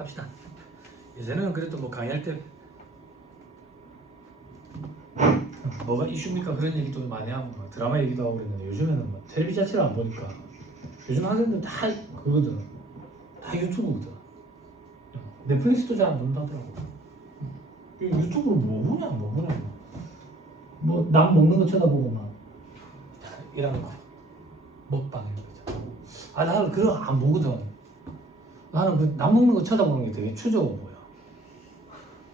합시다. 예전에는 그래도 뭐 강의할 때 뭐가 이슈입니까 그런 얘기도 많이 하고 막 드라마 얘기도 하고 그랬는데 요즘에는 뭐 텔레비 자체를 안 보니까 요즘 학생들 다 그거거든. 다 유튜브거든. 넷플릭스도 잘 안 본다더라고. 유튜브로 뭐 보냐. 뭐 남 먹는 거 쳐다보고 막 이런 거 먹방 이런 거죠. 아 나는 그거 안 보거든. 나는 그 남 먹는 거 쳐다보는 게 되게 추저워 보여.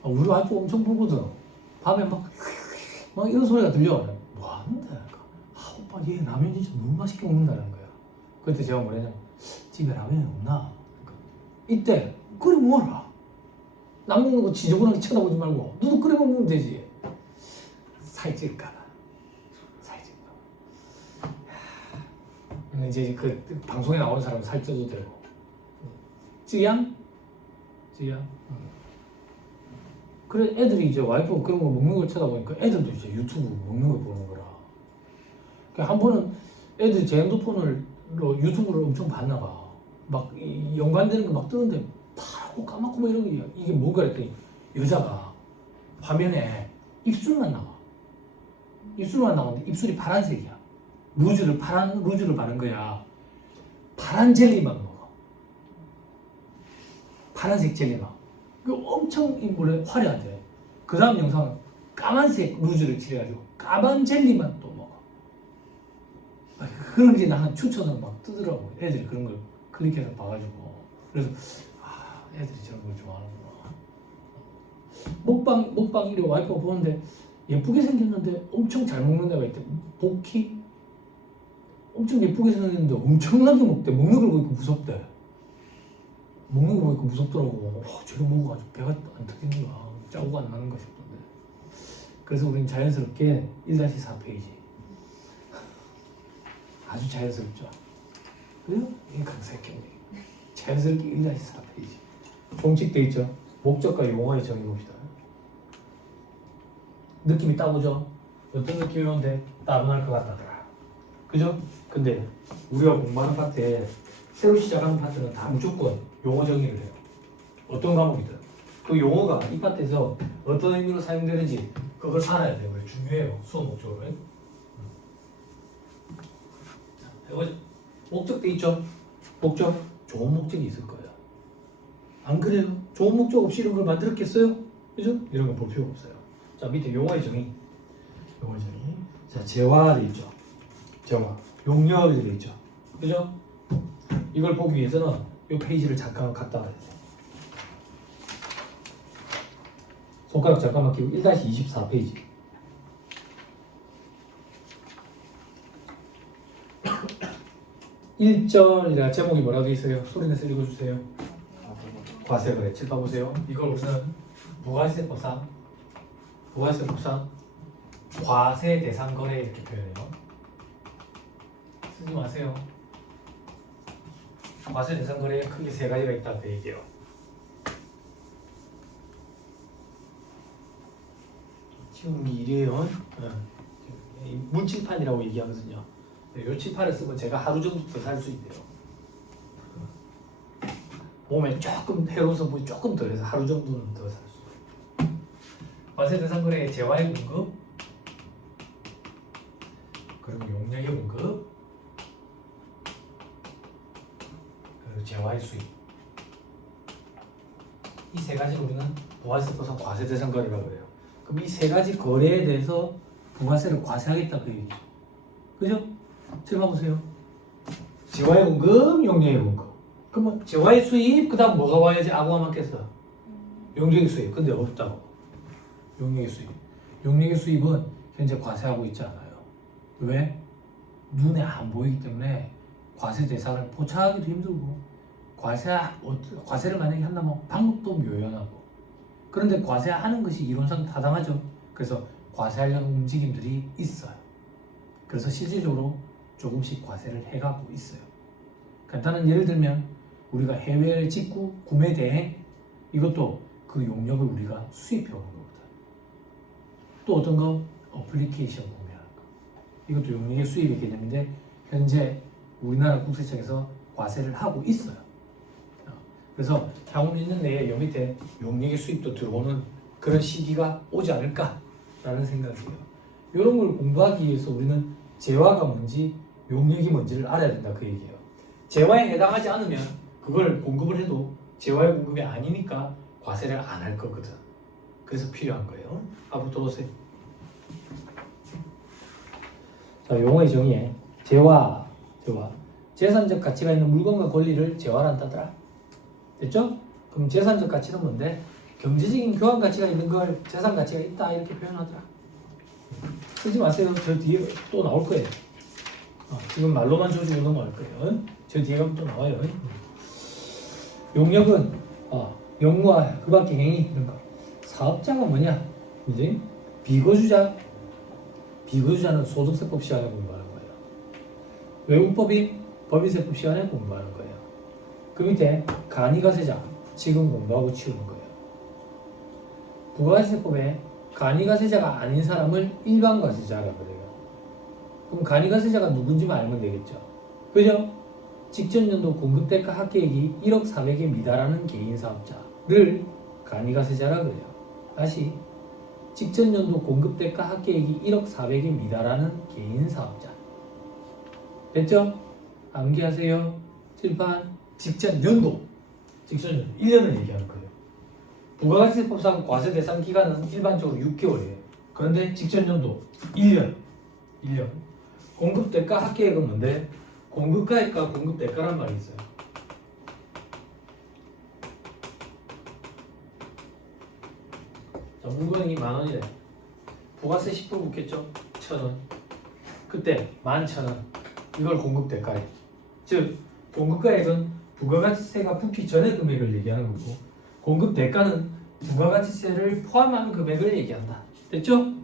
아, 우리 와이프 엄청 보거든. 밤에 막 이런 소리가 들려. 뭐 하는데? 아 오빠 얘 라면 진짜 너무 맛있게 먹는다는 거야. 그때 제가 뭐랬냐? 집에 라면이 없나? 이때 끓여 먹어라. 남 먹는 거 지저분하게 쳐다보지 말고 너도 끓여 먹으면 되지. 살찔까봐. 이제 그 방송에 나오는 사람은 살쪄도 되고. 찌양? 그래 애들이 이제 와이프가 그런 거 먹는 걸 쳐다보니까 애들도 이제 유튜브 먹는 거 보는 거라. 한 번은 애들이 제 핸드폰으로 유튜브를 엄청 봤나 봐. 막 연관되는 거 막 뜨는데 파랗고 까맣고 뭐 이런 게 이게 뭔가 했더니 여자가 화면에 입술만 나와. 입술만 나오는데 입술이 파란색이야. 파란 루즈를 바른 거야. 파란 젤리만 먹어. 파란색 젤리만. 그 엄청 화려하대. 그 다음 영상은 까만색 루즈를 칠해가지고 까만 젤리만 또 먹어. 그런 게 나한 추천으로 막 뜨더라고. 애들이 그런 걸 클릭해서 봐가지고. 그래서 애들이 저런 걸 좋아하는구나. 먹방 이래 와이프가 보는데 예쁘게 생겼는데 엄청 잘 먹는 애가 있대. 복희? 엄청 예쁘게 생겼는데 엄청나게 먹대. 먹는 걸 보니까 무섭대. 먹는 거 보니까 무섭더라고. 저거 먹어가지고 배가 안 터지는가, 짜고가 안 나는가 싶던데. 그래서 우리는 자연스럽게 1-4페이지. 아주 자연스럽죠. 그래요? 이 강사학교님. 자연스럽게 1-4페이지. 종칙돼 있죠. 목적과 용어의 정의 봅시다. 느낌이 딱 오죠? 어떤 느낌이 오는데 따분할 것 같다더라. 그죠? 근데 우리가 공부하는 파트에 새로 시작하는 파트는 다 무조건 용어 정의를 해요. 어떤 과목이든. 그 용어가 이 파트에서 어떤 의미로 사용되는지 그걸 알아야 돼요. 중요해요. 수업 목적으로. 해보자. 목적 돼 있죠? 목적. 좋은 목적이 있을 거예요. 안 그래요? 좋은 목적 없이 이런 걸 만들었겠어요? 그죠? 이런 거 볼 필요 없어요. 자, 밑에 용어의 정의. 자, 재화 돼 있죠? 재화. 용역이 돼 있죠? 그죠? 이걸 보기 위해서는 이 페이지를 잠깐 갖다 놔야 돼요. 손가락 잠깐만 끼고 1-24페이지. (1절) 제목이 뭐라고 되어 있어요? 소리 내서 읽어주세요. 과세거래. 칠봐 보세요. 이걸 우선 부가세법상 과세 대상 거래 이렇게 표현해요. 쓰지 마세요. 과세 대상 거래에 크게 세 가지가 있다고 되어 있게요. 지금 이래요. 물칠판이라고 얘기하거든요. 이 칠판을 쓰면 제가 하루 정도 더 살 수 있대요. 몸에 조금 해로워서 뭐 조금 덜해서 하루 정도는 더 살 수 있어요. 과세 대상 거래의 재화의 공급, 그리고 용량의 공급, 그리고 재화의 수입. 이 세 가지를 우리는 부가세법상 과세 대상 거래라고 해요. 그럼 이 세 가지 거래에 대해서 부가세를 과세하겠다 그 얘기죠. 그죠? 잘 봐보세요. 재화의 공급, 용량의 공급. 그러면 재화의 수입, 그 다음 뭐가 와야지 아구가 맞겠어? 용량의 수입. 근데 없다고. 용량의 수입. 용량의 수입은 현재 과세하고 있지 않아요. 왜? 눈에 안 보이기 때문에 과세 대상을 포착하기도 힘들고 과세를 만약에 한다면 방법도 묘연하고 그런데 과세하는 것이 이론상 타당하죠. 그래서 과세하려는 움직임들이 있어요. 그래서 실질적으로 조금씩 과세를 해가고 있어요. 간단한 예를 들면 우리가 해외 직구, 구매 대행 이것도 그 용역을 우리가 수입해 오는 거거든. 또 어떤 거? 어플리케이션 구매하는 거. 이것도 용역의 수입의 개념인데 현재 우리나라 국세청에서 과세를 하고 있어요. 그래서 향후 몇 년 내에 요 밑에 용역의 수입도 들어오는 그런 시기가 오지 않을까라는 생각이에요. 이런 걸 공부하기 위해서 우리는 재화가 뭔지 용역이 뭔지를 알아야 된다 그 얘기예요. 재화에 해당하지 않으면 그걸 공급을 해도 재화의 공급이 아니니까 과세를 안 할 거거든. 그래서 필요한 거예요. 앞으로 들어오세요. 자, 용어의 정의에 재화. 재산적 가치가 있는 물건과 권리를 재화란 따더라. 됐죠? 그럼 재산적 가치는 뭔데? 경제적인 교환 가치가 있는 걸 재산 가치가 있다 이렇게 표현하더라. 쓰지 마세요. 저 뒤에 또 나올 거예요. 지금 말로만 줘주고 넘어갈 거예요. 저 뒤에 가면 또 나와요. 용역은 영무와 그 밖의 행위 이런 거. 사업자가 뭐냐? 이제 비거주자는 소득세법 시간에 공부하는 거예요. 외국법인 법인세법 시간에 공부하는 거예요. 그 밑에 간이가세자 지금 공부하고 치우는 거예요. 부가가세법에 간이가세자가 아닌 사람을 일반과세자라고 그래요. 그럼 간이가세자가 누군지만 알면 되겠죠. 그죠? 직전연도 공급대가 합계액이 1억 400에 미달하는 개인사업자를 간이가세자라고 해요. 다시 직전연도 공급대가 합계액이 1억 400에 미달하는 개인사업자. 됐죠? 암기하세요. 칠판 직전연도 1년을 얘기하는 거예요. 부가가치세법상 과세 대상 기간은 일반적으로 6개월이에요. 그런데 직전연도 1년. 공급대가 합계액은 뭔데? 공급가액과 공급대가란 말이 있어요. 자, 물건이 10,000원이래. 부가세 10% 붙겠죠? 1,000원. 그때 11,000원. 이걸 공급대가액. 즉 공급가액은 부가가치세가 붙기 전의 금액을 얘기하는 거고, 공급대가는 부가가치세를 포함한 금액을 얘기한다. 됐죠?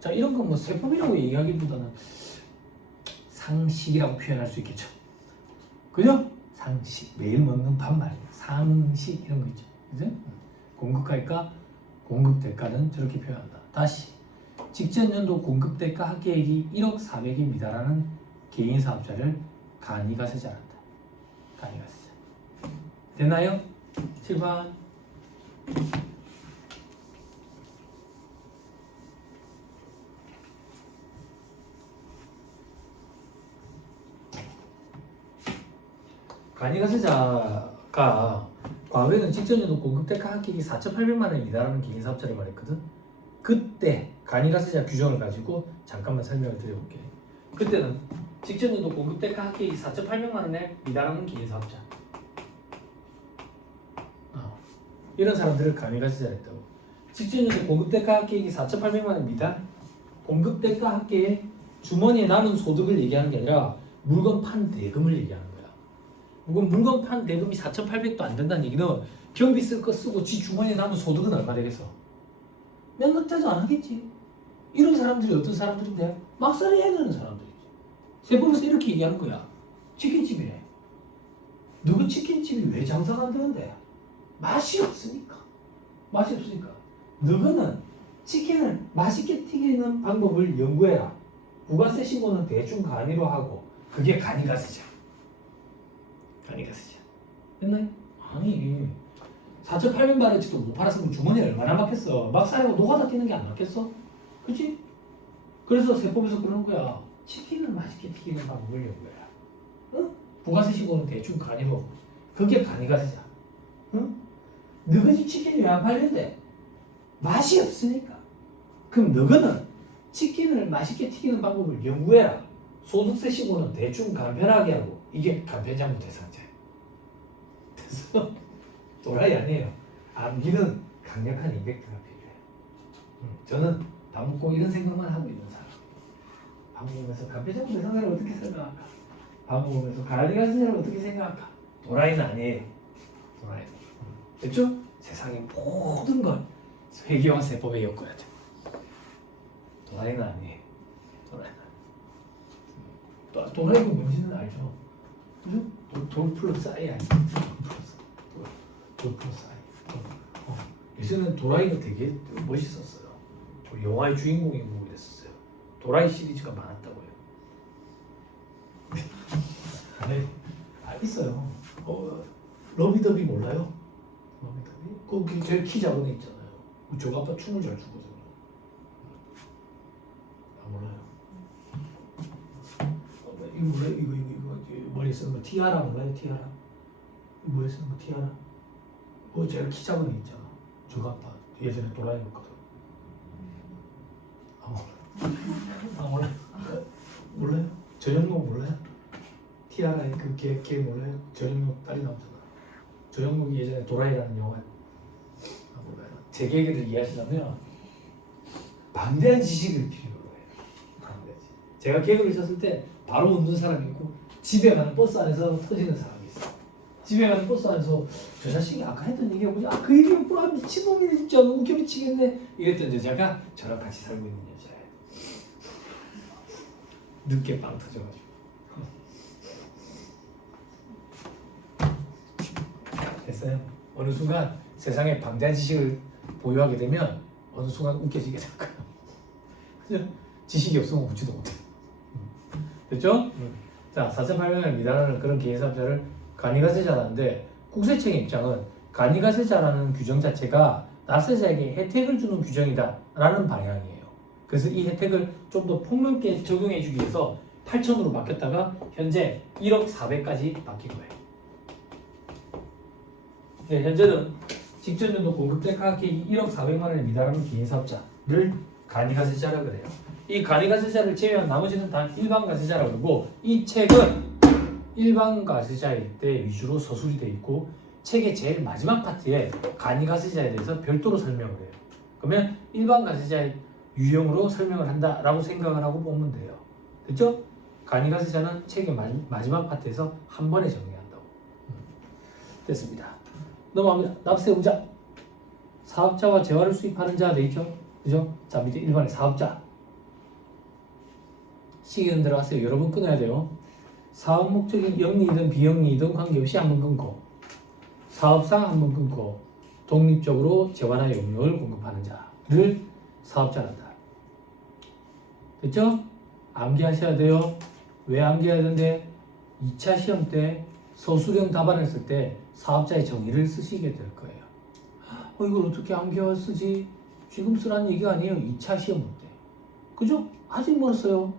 자, 이런 건 뭐 세법이라고 얘기하기보다는 상식이라고 표현할 수 있겠죠. 그죠? 상식. 매일 먹는 밥 말이야. 상식 이런 거 있죠. 그죠? 공급가액과 공급대가는 저렇게 표현한다. 다시 직전연도 공급대가 합계액이 1억 400에 미달하는 개인사업자를 간이가세자란다. 간이가세자. 됐나요? 7번. 간이가세자가 과거에는 직전연도 공급대가 합계액이 4,800만 원에 미달하는 개인사업자를 말했거든. 그때 간이가세자 규정을 가지고 잠깐만 설명을 드려볼게. 그때는 직전연도 공급대가 합계액이 4,800만 원에 미달하는 개인사업자, 이런 사람들을 간이가세자라 했다고. 직전연도 공급대가 합계액이 4,800만 원 미달, 공급대가 합계액 주머니에 남은 소득을 얘기하는 게 아니라 물건 판 대금을 얘기하는 거야. 물건 판 대금이 4,800도 안 된다는 얘기는 경비 쓸 거 쓰고 지 주머니에 남은 소득은 얼마 되겠어? 몇몇 되도 안 하겠지. 이런 사람들이 어떤 사람들인데? 막살이 해야 되는 사람들이지. 세법에서 이렇게 얘기하는 거야. 치킨집이래. 누구 치킨집이 왜 장사가 안 되는데? 맛이 없으니까. 너는 치킨을 맛있게 튀기는 방법을 연구해라. 부가세 신고는 대충 간이로 하고, 그게 간이가세자. 됐나요? 아니 4,800만원치도 못 팔았으면 주머니에 얼마나 맞겠어. 막살하고 노가다 뛰는 게 안 맞겠어? 그치? 그래서 세법에서 그러는 거야. 치킨을 맛있게 튀기는 방법을 연구해라. 응? 부가세 신고는 대충 간이로. 그게 간이가세자. 응? 너희 집 치킨이 왜 안 팔린대? 맛이 없으니까. 그럼 너희는 치킨을 맛있게 튀기는 방법을 연구해라. 소득세 신고는 대충 간편하게 하고, 이게 간편장부 대상자예요. 그래서 또라이 아니에요. 암기는 강력한 임팩트가 필요해요. 저는 밥 먹고 이런 생각만 하고 있는 사람. 밥 먹으면서 간편장부 대상자를 어떻게 생각할까? 밥 먹으면서 간이가세자를 어떻게 생각할까? 또라이는 아니에요. 또라이. 됐죠? 세상의 모든 걸 회계와 세법에 엮어야 돼. 또라이는 아니에요. 또라이가 뭔지는 알죠? 그죠? 돌 플러스 아이 아니에요? 돌 플러스 아이. 예전에는 도라이가 되게 멋있었어요. 영화의 주인공이 뭐 이랬었어요. 도라이 시리즈가 많았다고요. 네, 있어요. 러비더비 몰라요? 러비더비? 거기 제일 키 작은 애 있잖아요. 저 아빠 춤을 잘 추거든요. 아 몰라요. 이거 몰라요? 이거 머리에 쓰는 거 티아라 몰라요? 티아라? 뭐에 쓰는 거 티아라? 제일 키 작은 애 있잖아. 저 아빠 예전에 도라에몽거든. 아 몰라요? 몰라요? 전현무 몰라요? 티아라의 걔 몰라요? 전현무 딸이 나오잖아. 전현무이 예전에 도라이라는 영화. 아 몰라요? 제 계기를 이해하시려면 방대한 지식을 필요로 해요. 방대한 지식. 제가 개그를 쳤을 때 바로 웃는 사람이 있고 집에 가는 버스 안에서 터지는 사람이 있어요. 집에 가는 버스 안에서 저 자식이 아까 했던 얘기가 뭐지? 아 그 얘기였구나. 미친놈이네 진짜. 웃겨 미치겠네. 이랬던 여자가 저랑 같이 살고 있는 여자예요. 늦게 빵 터져가지고. 됐어요? 어느 순간 세상에 방대한 지식을 보유하게 되면 어느 순간 웃겨지게 될 거예요. 그죠? 지식이 없으면 웃지도 못해. 됐죠? 자, 4.8명을 미달하는 그런 개인사업자를 간이가세자라는데 국세청의 입장은 간이가세자라는 규정 자체가 납세자에게 혜택을 주는 규정이다라는 방향이에요. 그래서 이 혜택을 좀 더 폭넓게 적용해 주기 위해서 8천으로 바뀌었다가 현재 1억 400까지 바뀐 거예요. 네, 현재는 직전년도 공급된 가격이 1억 400만 원에 미달하는 개인사업자를 간이가세자라고 그래요. 이 간이가세자를 제외한 나머지는 다 일반가세자라고 그러고 이 책은 일반가세자일 때 위주로 서술이 되어 있고 책의 제일 마지막 파트에 간이가세자에 대해서 별도로 설명을 해요. 그러면 일반가세자의 유형으로 설명을 한다라고 생각을 하고 보면 돼요. 됐죠? 간이가세자는 책의 마지막 파트에서 한 번에 정리한다고. 됐습니다. 넘어갑니다. 납세의무자. 사업자와 재화를 수입하는 자 돼 있죠? 그죠? 자, 밑에 1번에 사업자. 시기는 들어갔어요. 여러분 끊어야 돼요. 사업 목적이 영리이든 비영리이든 관계없이 한번 끊고 사업상 한번 끊고 독립적으로 재화나 용료를 공급하는 자를 사업자란다. 됐죠? 암기하셔야 돼요. 왜 암기해야 되는데 2차 시험 때 서술형 답안을 쓸 때 사업자의 정의를 쓰시게 될 거예요. 이걸 어떻게 암기해 쓰지? 지금 쓰라는 얘기가 아니에요. 2차 시험 때. 그죠? 아직 멀었어요.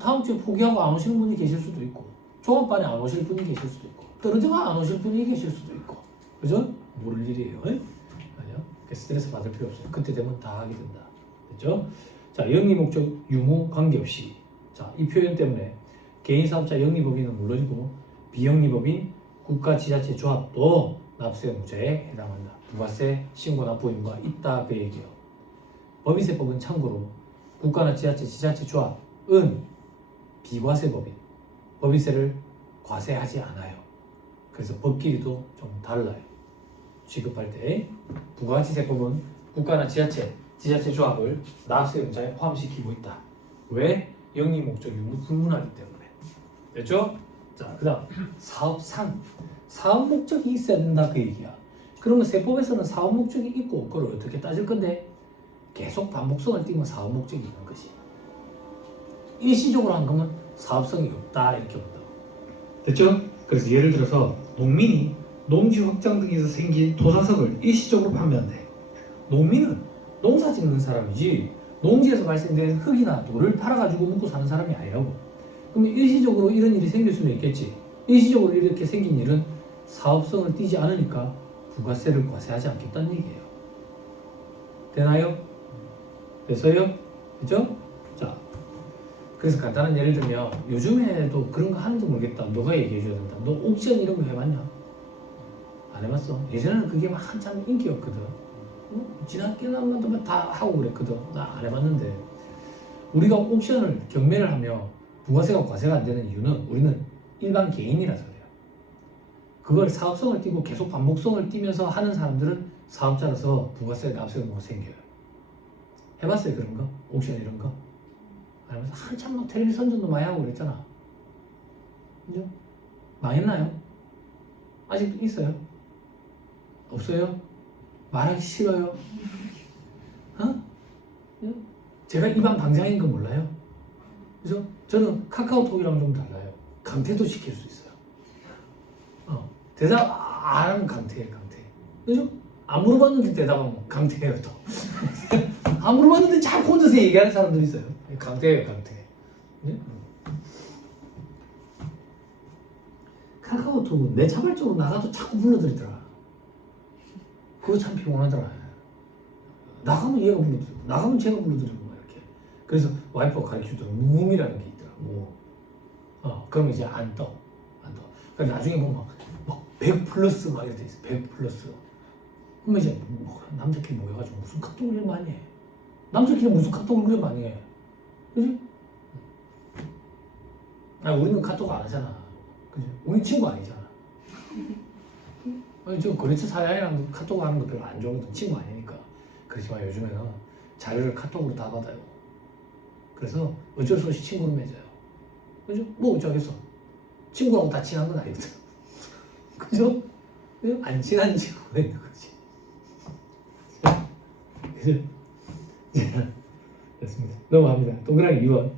다음 주에 포기하고 안 오시는 분이 계실 수도 있고 종합반에 안 오실 분이 계실 수도 있고 떨어져가 안 오실 분이 계실 수도 있고 그죠? 모를 일이에요. 아니요. 스트레스 받을 필요 없어요. 그때 되면 다 하게 된다. 됐죠? 자, 영리 목적 유무 관계없이 자, 이 표현 때문에 개인사업자 영리법인은 물론이고 비영리법인 국가 지자체 조합도 납세 의무자에 해당한다. 부가세 신고 납부 의무가 있다 그 얘기예요. 법인세법은 참고로 국가나 지자체, 지자체 조합은 비과세법인, 법인세를 과세하지 않아요. 그래서 법끼리도 좀 달라요. 취급할 때 부가지세법은 국가나 지자체, 지자체 조합을 납세 의무자에 포함시키고 있다. 왜? 영리 목적 유무 불문하기 때문에. 됐죠? 자, 그 다음 사업상. 사업 목적이 있어야 된다 그 얘기야. 그러면 세법에서는 사업 목적이 있고 그걸 어떻게 따질 건데 계속 반복성을 띄면 사업 목적이 있는 거지. 일시적으로 한 거면 사업성이 없다 이렇게 본다고. 됐죠? 그래서 예를 들어서 농민이 농지 확장 등에서 생긴 토사석을 일시적으로 판매한대. 농민은 농사 짓는 사람이지 농지에서 발생된 흙이나 돌을 팔아가지고 먹고 사는 사람이 아니라고. 그럼 일시적으로 이런 일이 생길 수는 있겠지. 일시적으로 이렇게 생긴 일은 사업성을 띠지 않으니까 부가세를 과세하지 않겠다는 얘기예요. 되나요? 됐어요? 그죠? 자, 그래서 간단한 예를 들면 요즘에도 그런 거 하는지 모르겠다. 너가 얘기해 줘야 된다. 너 옥션 이런 거 해봤냐? 안 해봤어. 예전에는 그게 막 한참 인기였거든. 지난 끼나마도 다 하고 그랬거든. 나 안 해봤는데 우리가 옥션을 경매를 하며 부가세가 과세가 안 되는 이유는 우리는 일반 개인이라서 그래요. 그걸 사업성을 띠고 계속 반복성을 띠면서 하는 사람들은 사업자라서 부가세 납세 의무가 생겨요. 해봤어요 그런 거? 옥션 이런 거? 안 해봤어. 한참 막 텔레비 선전도 많이 하고 그랬잖아. 그죠? 망했나요? 아직도 있어요? 없어요? 말하기 싫어요? 제가 이방 방장인 거 몰라요? 그죠? 저는 카카오톡이랑 좀 달라요. 강퇴도 시킬 수 있어요. 대답 안 하면 강태예요, 강태. 그죠? 안 물어봤는데 대답하면 강태예요, 또. 안 물어봤는데 자꾸 혼자서 얘기하는 사람들이 있어요. 강태예요, 강태. 네? 카카오톡은 내 자발적으로 나가도 자꾸 불러드리더라. 그거 참 피곤하더라. 나가면 얘가 불러드리고, 나가면 제가 불러드리고, 막 이렇게. 그래서 와이프가 가르쳐주더라고. 무음이라는 게 있더라. 무음. 그러면 이제 안 떠. 안 떠. 그러니까 나중에 보면 막 100 플러스 막 이렇게 있어. 100 플러스. 그러면 이제 남자끼리 모여가지고 무슨 카톡을 많이 해. 남자끼리 무슨 카톡을 그래 많이 해. 그지? 우리는 카톡 안 하잖아. 그지? 우리 친구 아니잖아. 저 거래처 사장이랑 카톡 하는 거 별로 안 좋아하거든. 친구 아니니까. 그렇지만 요즘에는 자료를 카톡으로 다 받아요. 그래서 어쩔 수 없이 친구를 맺어요. 그죠? 뭐 어쩌겠어. 친구하고 다 친한 건 아니거든. 그죠? 그죠? 안 친한 친구가 있는 거지. 그죠? 됐습니다. 넘어갑니다. 동그라미 2번.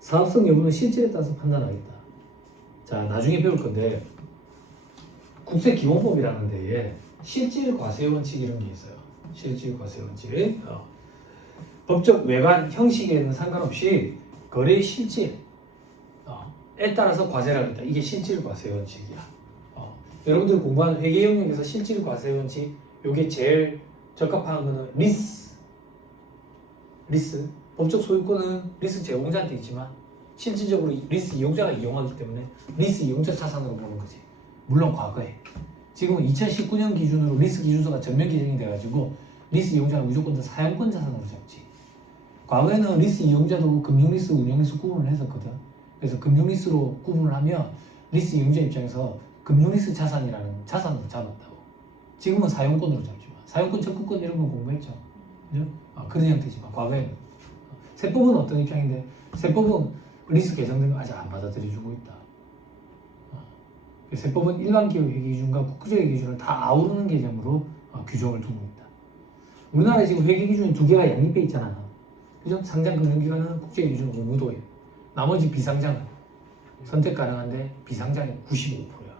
사업성 여부는 실질에 따라서 판단하겠다. 자, 나중에 배울 건데 국세기본법이라는 데에 실질 과세 원칙 이런 게 있어요. 실질 과세 원칙. 법적 외관 형식에는 상관없이 거래의 실질에 따라서 과세를 하겠다. 이게 실질 과세 원칙이야. 여러분들 공부하는 회계 영역에서 실질 과세 원칙, 요게 제일 적합한 거는 리스. 법적 소유권은 리스 제공자한테 있지만 실질적으로 리스 이용자가 이용하기 때문에 리스 이용자 자산으로 보는 거지. 물론 과거에. 지금은 2019년 기준으로 리스 기준서가 전면 개정이 돼가지고 리스 이용자는 무조건 다 사용권 자산으로 잡지. 과거에는 리스 이용자도 금융리스, 운용리스 구분을 했었거든. 그래서 금융리스로 구분을 하면 리스 이용자 입장에서 금융리스 자산이라는 자산으로 잡았다고. 지금은 사용권으로 잡지만 사용권, 적구권 이런 거 공부했죠. 그죠? 그런 형태지만 과거에는. 세법은 어떤 입장인데 세법은 리스 개정된 거 아직 안 받아들여주고 있다. 세법은 일반 기업 회계 기준과 국제 회계 기준을 다 아우르는 개념으로 규정을 두고 있다. 우리나라에 지금 회계 기준이 두 개가 양립돼 있잖아. 그죠? 상장 금융기관은 국제 기준 의무도예요. 나머지 비상장은 선택 가능한데 비상장이 95%야.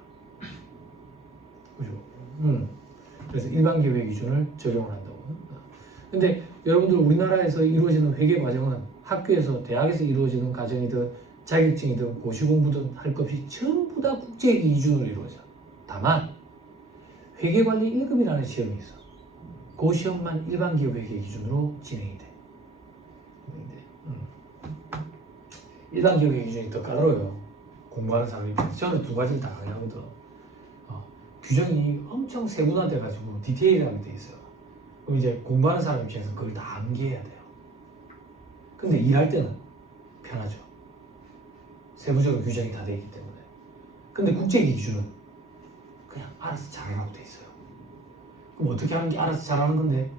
그죠? 그래서 일반 기업 회계 기준을 적용을 한다고. 근데 여러분들 우리나라에서 이루어지는 회계 과정은 학교에서 대학에서 이루어지는 과정이든 자격증이든 고시공부든 할 것 없이 전부 다 국제회계 기준으로 이루어져. 다만 회계관리 1급이라는 시험이 있어. 그 시험만 일반 기업 회계 기준으로 진행이 돼. 일반 기업 회계 기준이 더 까다로워요. 공부하는 사람이 저는 두 가지를 다 강의하거든. 규정이 엄청 세분화돼가지고 디테일하게 돼 있어요. 그럼 이제 공부하는 사람 입장에서 그걸 다 암기해야 돼요. 근데 일할 때는 편하죠. 세부적으로 규정이 다 되어 있기 때문에. 근데 국제회계 기준은 그냥 알아서 잘하라고 돼 있어요. 그럼 어떻게 하는 게 알아서 잘하는 건데?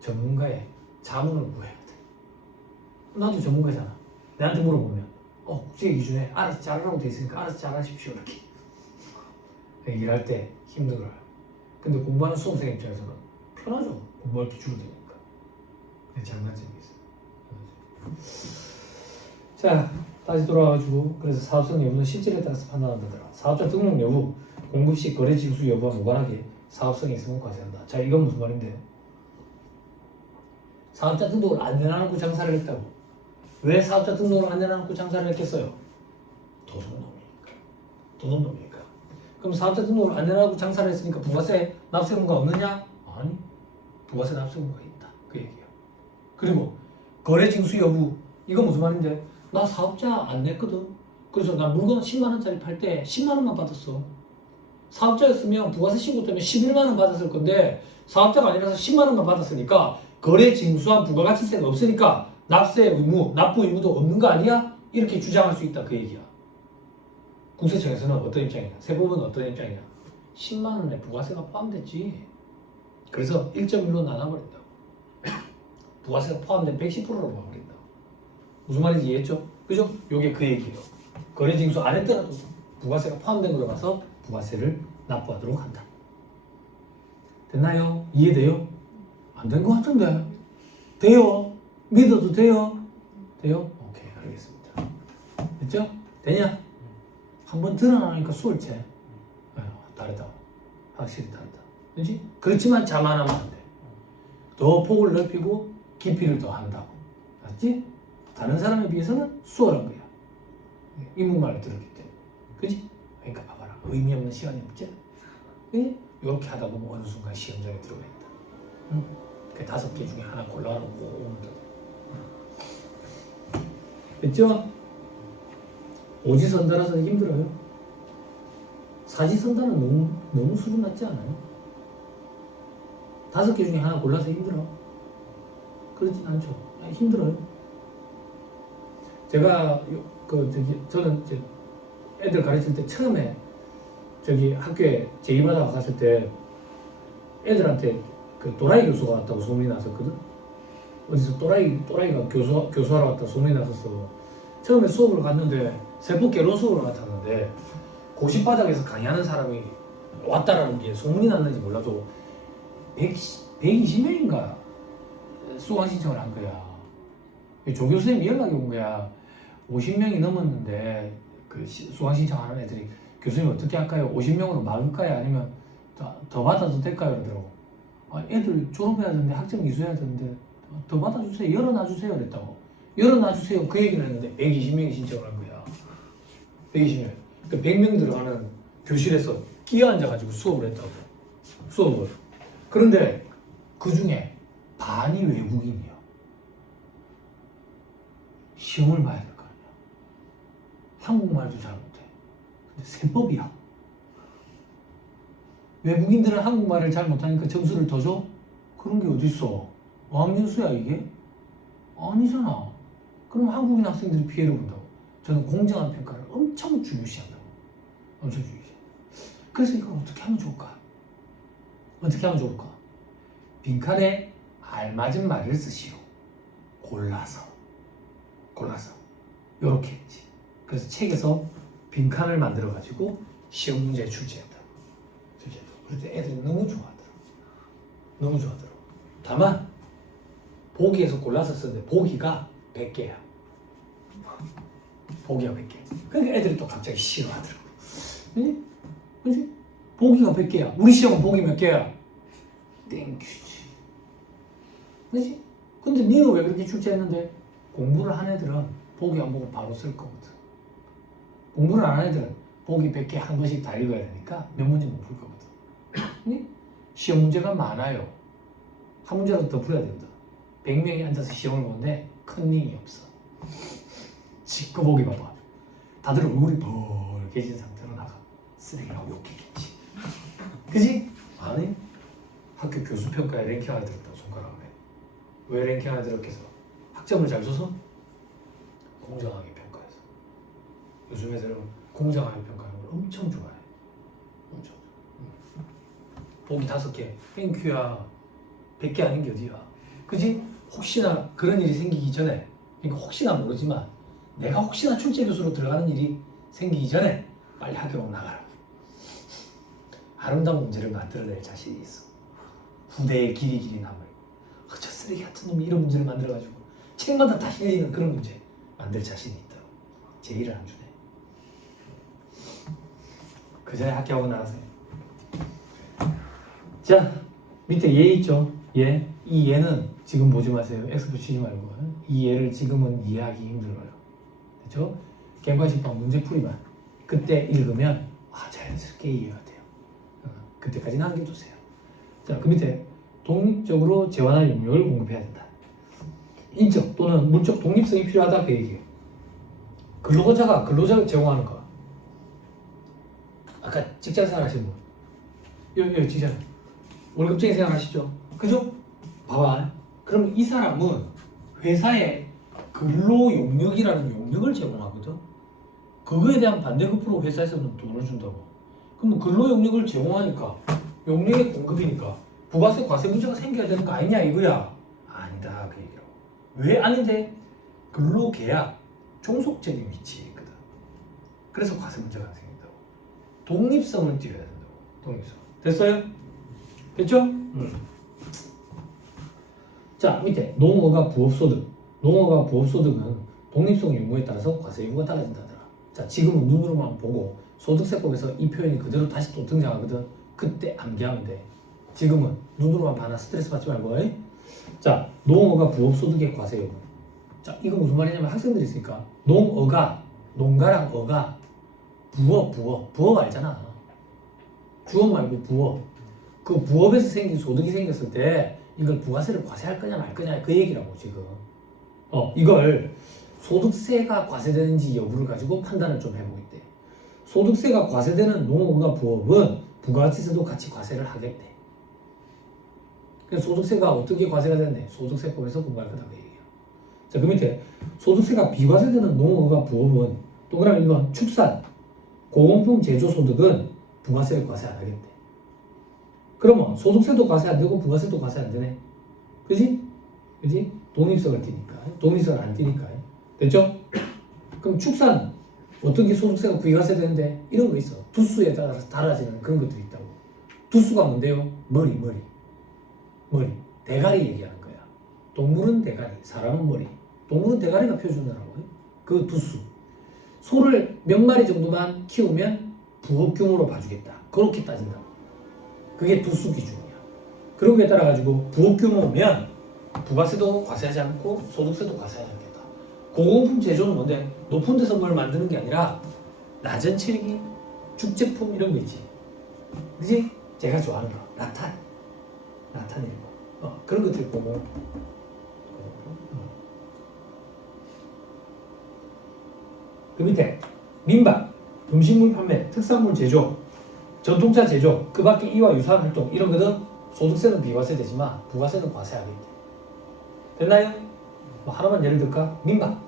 전문가의 자문을 구해야 돼. 나도 전문가잖아. 내한테 물어보면 국제회계 기준에 알아서 잘하라고 돼 있으니까 알아서 잘하십시오 이렇게. 일할 때 힘들어요. 근데 공부하는 수험생 입장에서는 편하죠. 공부할 게 줄어드니까. 근데 장단점이 있어요. 자, 다시 돌아와가지고 그래서 사업성 여부는 실질에 따라서 판단한다더라. 사업자 등록 여부, 공급 시 거래 징수 여부와 무관하게 사업성이 있으면 과세한다. 자, 이건 무슨 말인데요? 사업자 등록을 안 내놔놓고 장사를 했다고. 왜 사업자 등록을 안 내놔놓고 장사를 했겠어요? 도둑놈이니까. 그럼 사업자 등록을 안 내놔놓고 장사를 했으니까 부가세 납세금가 없느냐? 아니, 부가세 납세금가 있다. 그 얘기야. 그리고 거래 징수 여부, 이거 무슨 말인데? 나 사업자 안 냈거든. 그래서 나 물건 10만 원짜리 팔 때 10만 원만 받았어. 사업자였으면 부가세 신고 때문에 11만 원 받았을 건데 사업자가 아니라서 10만 원만 받았으니까 거래 징수한 부가가치세가 없으니까 납세 의무, 납부 의무도 없는 거 아니야? 이렇게 주장할 수 있다 그 얘기야. 국세청에서는 어떤 입장이냐? 세법은 어떤 입장이냐? 10만 원에 부가세가 포함됐지. 그래서 1.1로 나눠버린다고. 부가세가 포함된 110%로 봐버린다. 무슨 말인지 이해했죠? 그죠? 요게 그 얘기예요. 거래 징수 안 했더라도 부가세가 포함된 걸로 봐서 부가세를 납부하도록 한다. 됐나요? 이해돼요? 안 된 것 같은데. 돼요? 믿어도 돼요? 돼요? 오케이, 알겠습니다. 됐죠? 되냐? 한번 드러나니까 수월체. 다르다. 확실히 다르다. 그렇지? 그렇지만 자만하면 안 돼. 더 폭을 넓히고 깊이를 더 한다고. 맞지? 다른 사람에 비해서는 수월한 거야. 인문말을 들었기 때문에. 그지? 그러니까 봐봐라. 의미 없는 시간이 없지? 응? 이렇게 하다 보면 어느 순간 시험장에 들어가 있다. 응? 그 5개 중에 하나 골라놓고 오면 돼. 됐죠? 오지선다라서 힘들어요. 사지선다는 너무 수준 낮지 않아요? 5개 중에 하나 골라서 힘들어. 그렇진 않죠. 힘들어요. 제가 저는 이제 애들 가르칠 때 처음에 학교에 제2받아 갔을 때 애들한테 그 또라이 교수가 왔다고 소문이 났었거든. 어디서 또라이가 교수하러 왔다고 소문이 났었어. 처음에 수업을 갔는데 세포 개론 수업을 맡았는데 고시바닥에서 강의하는 사람이 왔다라는 게 소문이 났는지 몰라도 120명인가 수강 신청을 한 거야. 조교수님이 연락이 온 거야. 50명이 넘었는데 그 수강 신청하는 애들이 교수님 어떻게 할까요? 50명으로 막을까요? 아니면 더 받아도 될까요? 그러더라고. 애들 졸업해야 되는데 학점 이수해야 되는데 더 받아주세요. 열어놔주세요. 그랬다고. 열어놔주세요. 그 얘기를 했는데 120명이 신청을 한 거야. 120명. 그 100명 들어가는 교실에서 끼어앉아가지고 수업을 했다고. 수업을. 그런데 그 중에 반이 외국인이야. 시험을 봐야 될 거 아니야. 한국말도 잘 못해. 근데 세법이야. 외국인들은 한국말을 잘 못하니까 점수를 더 줘? 그런 게 어딨어. 어학연수야 이게? 아니잖아. 그럼 한국인 학생들이 피해를 본다고. 저는 공정한 평가를 엄청 중요시한다고. 엄청 중요시. 그래서 이걸 어떻게 하면 좋을까? 어떻게 하면 좋을까? 빈칸에 알맞은 말을 쓰시오. 골라서. 요렇게 했지. 그래서 책에서 빈칸을 만들어가지고 시험 문제 출제했다. 그럴 때 애들이 너무 좋아하더라고. 다만 보기에서 골라서 쓰는데 보기가 100개야. 보기가 100개. 그러니까 애들이 또 갑자기 싫어하더라고. 응? 그치? 보기가 100개야. 우리 시험은 보기 몇 개야? 땡큐지. 그치? 근데 니는 왜 그렇게 출제했는데? 공부를 한 애들은 보기 안 보고 바로 쓸 거거든. 공부를 안 한 애들은 보기 100개 한 번씩 다 읽어야 되니까 몇 문제 못 풀 거거든. 네? 시험 문제가 많아요. 한 문제라도 더 풀어야 된다. 100명이 앉아서 시험을 보는데 큰 힘이 없어. 지꺼 보기 봐봐. 다들 얼굴이 벌개진 상태로 나가. 쓰레기라고 욕했겠지. 그지? 아니? 학교 교수 평가에 랭킹 안에 들었다고 손가락을 해. 왜 랭킹 안에 들었겠어? 학점을 잘 줘서? 공정하게 평가해서. 요즘 애들은 공정하게 평가하는 걸 엄청 좋아해. 엄청. 보기 5개. 땡큐야. 100개 아닌 게 어디야. 그지? 혹시나 그런 일이 생기기 전에, 그러니까 혹시나 모르지만 내가 혹시나 출제 교수로 들어가는 일이 생기기 전에 빨리 학교 나가라. 아름다운 문제를 만들어낼 자신이 있어. 후대에 길이 남을. 저 쓰레기 같은 놈이 이런 문제를 만들어가지고 책마다 다 실리는 그런 문제 만들 자신이 있다고. 제의를 안 주네. 그 전에 학교하고 나가세요. 자, 밑에 얘 있죠? 얘. 이 얘는 지금 보지 마세요. X 붙이지 말고. 이 얘를 지금은 이해하기 힘들어요. 그렇죠? 객관식방 문제풀이만 그때 읽으면 자연스럽게 이해가 돼요. 그때까지 남겨두세요. 자, 그 밑에 독립적으로 재환할 용역을 공급해야 된다. 인적 또는 물적 독립성이 필요하다 그 얘기예요. 근로자를 제공하는 거. 아까 직장생활 하시는 분. 여기 직장 월급쟁이 생활하시죠? 그죠? 봐봐. 그럼 이 사람은 회사에 근로 용역이라는 용역을 제공하거든. 그거에 대한 반대급부로 회사에서는 돈을 준다고. 그럼 근로 용역을 제공하니까 용역의 공급이니까 부가세 과세 문제가 생겨야 되는 거 아니냐 이거야. 아니다 그 얘기라고. 왜 아닌데? 근로계약 종속적인 위치에 있거든. 그래서 과세 문제가 생긴다고. 독립성을 띄워야 된다고. 독립성. 됐어요? 됐죠? 자, 밑에 농어가 부업소득. 농어가 부업소득은 독립성 유무에 따라서 과세 유무가 달라진다더라. 자, 지금은 눈으로만 보고 소득세법에서 이 표현이 그대로 다시 또 등장하거든. 그때 암기하면 돼. 지금은 눈으로만 봐나 스트레스 받지 말고. 자, 농어가 부업소득의 과세 여부. 자, 이거 무슨 말이냐면 학생들이 있으니까 농어가, 농가랑 어가 부업 알잖아. 주업 말고 부업. 그 부업에서 생긴 소득이 생겼을 때 이걸 부가세를 과세할 거냐 말 거냐 그 얘기라고 지금. 이걸 소득세가 과세되는지 여부를 가지고 판단을 좀 해보겠대. 소득세가 과세되는 농어가 부업은 부가가치세도 같이 과세를 하겠대. 그래서 소득세가 어떻게 과세가 되는데 소득세법에서 공부할 거다 그 얘기야. 자, 그 밑에 소득세가 비과세되는 농어가 부업은 동그라미 1번 축산, 고공품 제조소득은 부가세를 과세 안 하겠대. 그러면 소득세도 과세 안 되고 부가세도 과세 안 되네. 그지? 독립성을 띠니까. 독립성을 안 띠니까. 됐죠? 그럼 축산 어떤 게 소득세가 부가세 되는데 이런 거 있어. 두수에 따라서 달라지는 그런 것들이 있다고. 두수가 뭔데요? 머리. 대가리 얘기하는 거야. 동물은 대가리, 사람은 머리. 동물은 대가리가 표준어라고. 그 두수. 소를 몇 마리 정도만 키우면 부업 규모로 봐주겠다. 그렇게 따진다고. 그게 두수 기준이야. 그런 거에 따라 가지고 부업 규모면 부가세도 과세하지 않고 소득세도 과세하지 않겠다. 고공품 제조는 뭔데? 높은 데서 뭘 만드는 게 아니라 낮은 칠기, 죽제품 이런 거 있지. 그지? 제가 좋아하는 거. 라탄 이런 거. 그런 것들 보고. 그 밑에 민박, 음식물 판매, 특산물 제조, 전통차 제조, 그 밖에 이와 유사한 활동 이런 거는 소득세는 비과세 되지만 부가세는 과세하겠대. 됐나요? 뭐 하나만 예를 들까? 민박.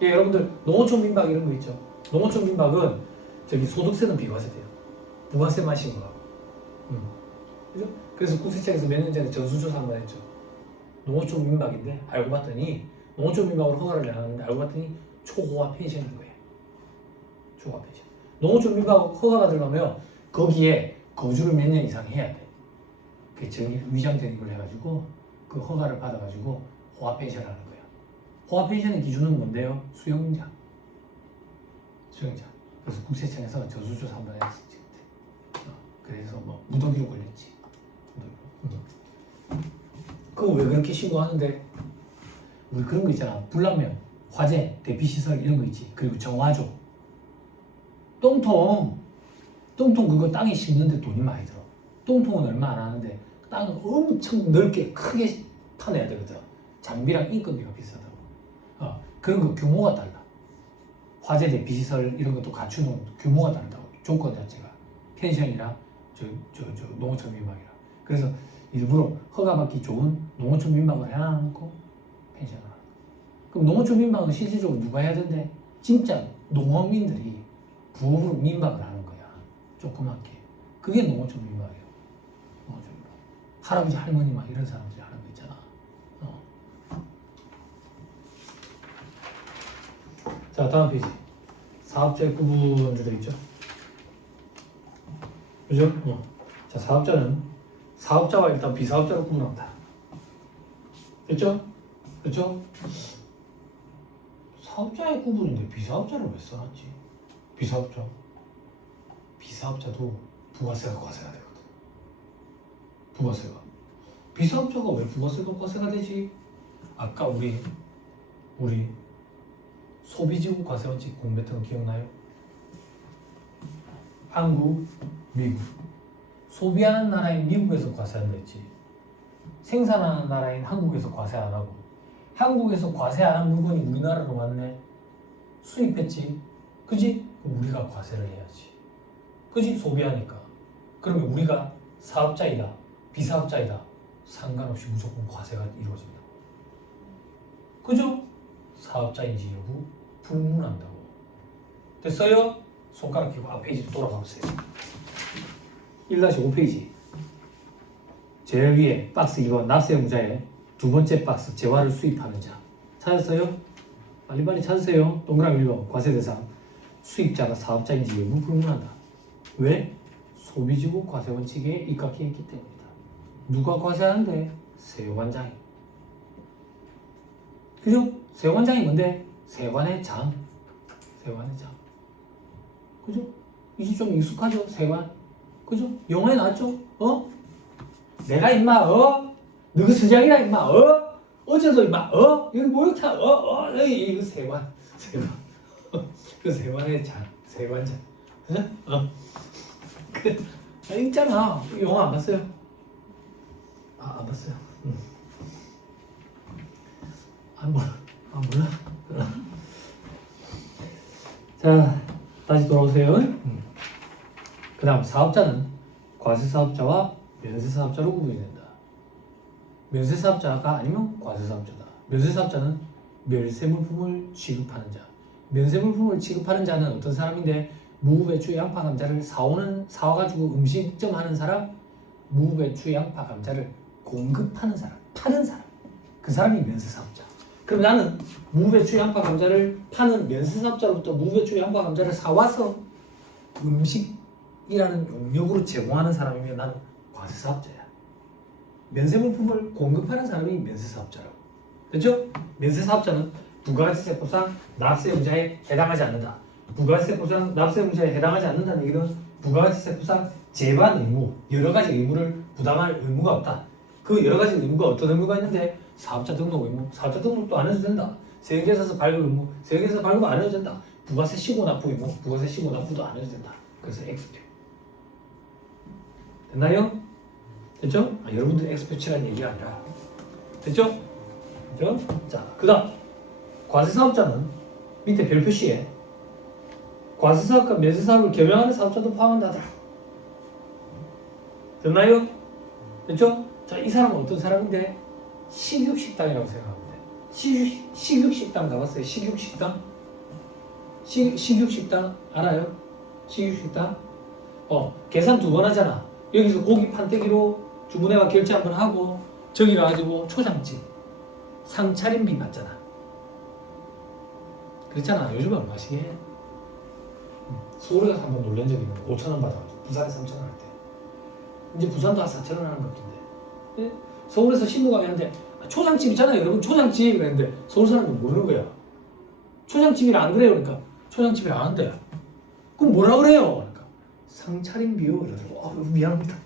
여러분들 농어촌 민박 이런 거 있죠. 농어촌 민박은 저기 소득세는 비과세돼요. 부가세만 신고하고. 그죠? 그래서 국세청에서 몇 년 전에 전수조사 한번 했죠. 농어촌 민박인데 알고 봤더니 농어촌 민박으로 허가를 내놨는데 알고 봤더니 초호화 펜션인 거예요. 초호화 펜션. 농어촌 민박 허가 받으려면 거기에 거주를 몇 년 이상 해야 돼. 그 위장 대립을 해가지고 그 허가를 받아가지고 호화 펜션을 하는 거야. 호화 펜션의 기준은 뭔데요? 수영장. 그래서 국세청에서 전수조사 한번 했었지 그때. 그래서 뭐 무더기로 걸렸지. 그거 왜 그렇게 신고하는데? 우리 그런 거 있잖아. 불나면 화재, 대피시설 이런 거 있지. 그리고 정화조. 똥통 그거 땅에 심는데 돈이 많이 들어. 똥통은 얼마 안 하는데 땅을 엄청 넓게 크게 파내야 되거든. 장비랑 인건비가 비싸다고. 그런 거 규모가 달라. 화재 대피시설 이런 것도 갖추는 규모가 다르다고. 조건 자체가. 펜션이랑 농어촌 민박이랑. 그래서 일부러 허가받기 좋은 농어촌 민박을 해놔놓고 펜션을 하는 거야. 그럼 농어촌 민박은 실질적으로 누가 해야 된대? 진짜 농어민들이 부업으로 민박을 하는 거야. 조그맣게. 그게 농어촌 민박이에요. 할아버지 할머니 막 이런 사람들이 하는 거 있잖아. 자, 다음 페이지. 사업자의 구분주도 있죠. 그죠? 자, 사업자와 일단 비사업자로 구분한다. 됐죠? 그렇죠? 사업자의 구분인데 비사업자를 왜 써놨지? 비사업자도 부가세가 과세가 되거든. 부가세가. 비사업자가 왜 부가세가 과세가 되지? 아까 우리 소비지구 과세원칙 공부했던 거 기억나요? 한국, 미국. 소비하는 나라인 미국에서 과세한다 했지. 생산하는 나라인 한국에서 과세 안 하고. 한국에서 과세 안 한 물건이 우리나라로 왔네. 수입했지. 그지? 그럼 우리가 과세를 해야지. 그지? 소비하니까. 그러면 우리가 사업자이다, 비사업자이다 상관없이 무조건 과세가 이루어진다고. 그죠? 사업자인지 여부 불문한다고. 됐어요? 손가락 펴고 앞 페이지 돌아가보세요. 1-5페이지 제일 위에 박스 2번 납세 의무자의 두 번째 박스 재화를 수입하는 자 찾았어요? 빨리빨리 찾으세요. 동그라미 1번 과세 대상 수입자가 사업자인지 여부 불문한다. 왜? 소비지구 과세 원칙에 입각해 있기 때문이다. 누가 과세하는데? 세관장이. 그죠? 세관장이 뭔데? 세관의 장. 그죠? 이제 좀 익숙하죠? 세관. 그죠? 영화에 나왔죠? 내가 임마 너그 수장이라 임마 어제도 임마 여기 목욕탕 여기 이거 세관 그 세관의 세관장 그죠? 있잖아. 영화 안 봤어요? 안 봤어요. 몰라. 자, 다시 돌아오세요. 그 다음 사업자는 과세사업자와 면세사업자로 구분이 된다. 면세사업자가 아니면 과세사업자다. 면세사업자는 멸세물품을 취급하는 자. 면세물품을 취급하는 자는 어떤 사람인데 무배추 양파 감자를 사와가지고 음식점 하는 사람, 무배추 양파 감자를 공급하는 사람, 파는 사람. 그 사람이 면세사업자. 그럼 나는 무배추 양파 감자를 파는 면세사업자로부터 무배추 양파 감자를 사와서 음식이라는 용역으로 제공하는 사람이면 나는 과세사업자야. 면세물품을 공급하는 사람이 면세사업자라고. 그렇죠? 면세사업자는 부가가치세법상 납세용자에 해당하지 않는다. 부가가치세법상 납세용자에 해당하지 않는다는 얘기는 부가가치세법상 제반 의무, 여러 가지 의무를 부담할 의무가 없다. 그 여러 가지 의무가 어떤 의무가 있는데 사업자 등록 의무, 사업자 등록도 안 해도 된다. 세금계산서 발급 의무, 세금계산서 발급 안 해도 된다. 부가세 시고 납부 의무, 부가세 시고 납부도 안 해도 된다. 그래서 엑스표. 됐나요? 됐죠? 여러분들 엑스표 치라는 얘기가 아니라 됐죠? 됐죠? 자, 그 다음 과세사업자는 밑에 별 표시에 과세사업과 면세사업을 겸용하는 사업자도 포함한다. 됐나요? 됐죠? 자, 이 사람은 어떤 사람인데 식육식당이라고 생각하면 돼. 식육식당 나왔어요. 식육식당? 식육식당 알아요? 식육식당? 계산 2번 하잖아. 여기서 고기 판때기로 주문해와 결제 한번 하고 저기 가가지고 초장집 상차림비 받잖아. 그렇잖아. 요즘에 얼마씩 해? 서울에 가서 한번 놀란 적이 있는데 5,000원 받아가지고 부산에 3,000원 할 때. 이제 부산도 한 4,000원 하는 것 같은데. 네? 서울에서 신부가 하는데 초장집 있잖아요. 여러분 초장집 그랬는데 서울 사람은 모르는 거야. 초장집이라 안 그래요. 그러니까 초장집이라 안 한대. 그럼 뭐라 그래요? 그러니까 상차림비요. 이러더라고. 미안합니다.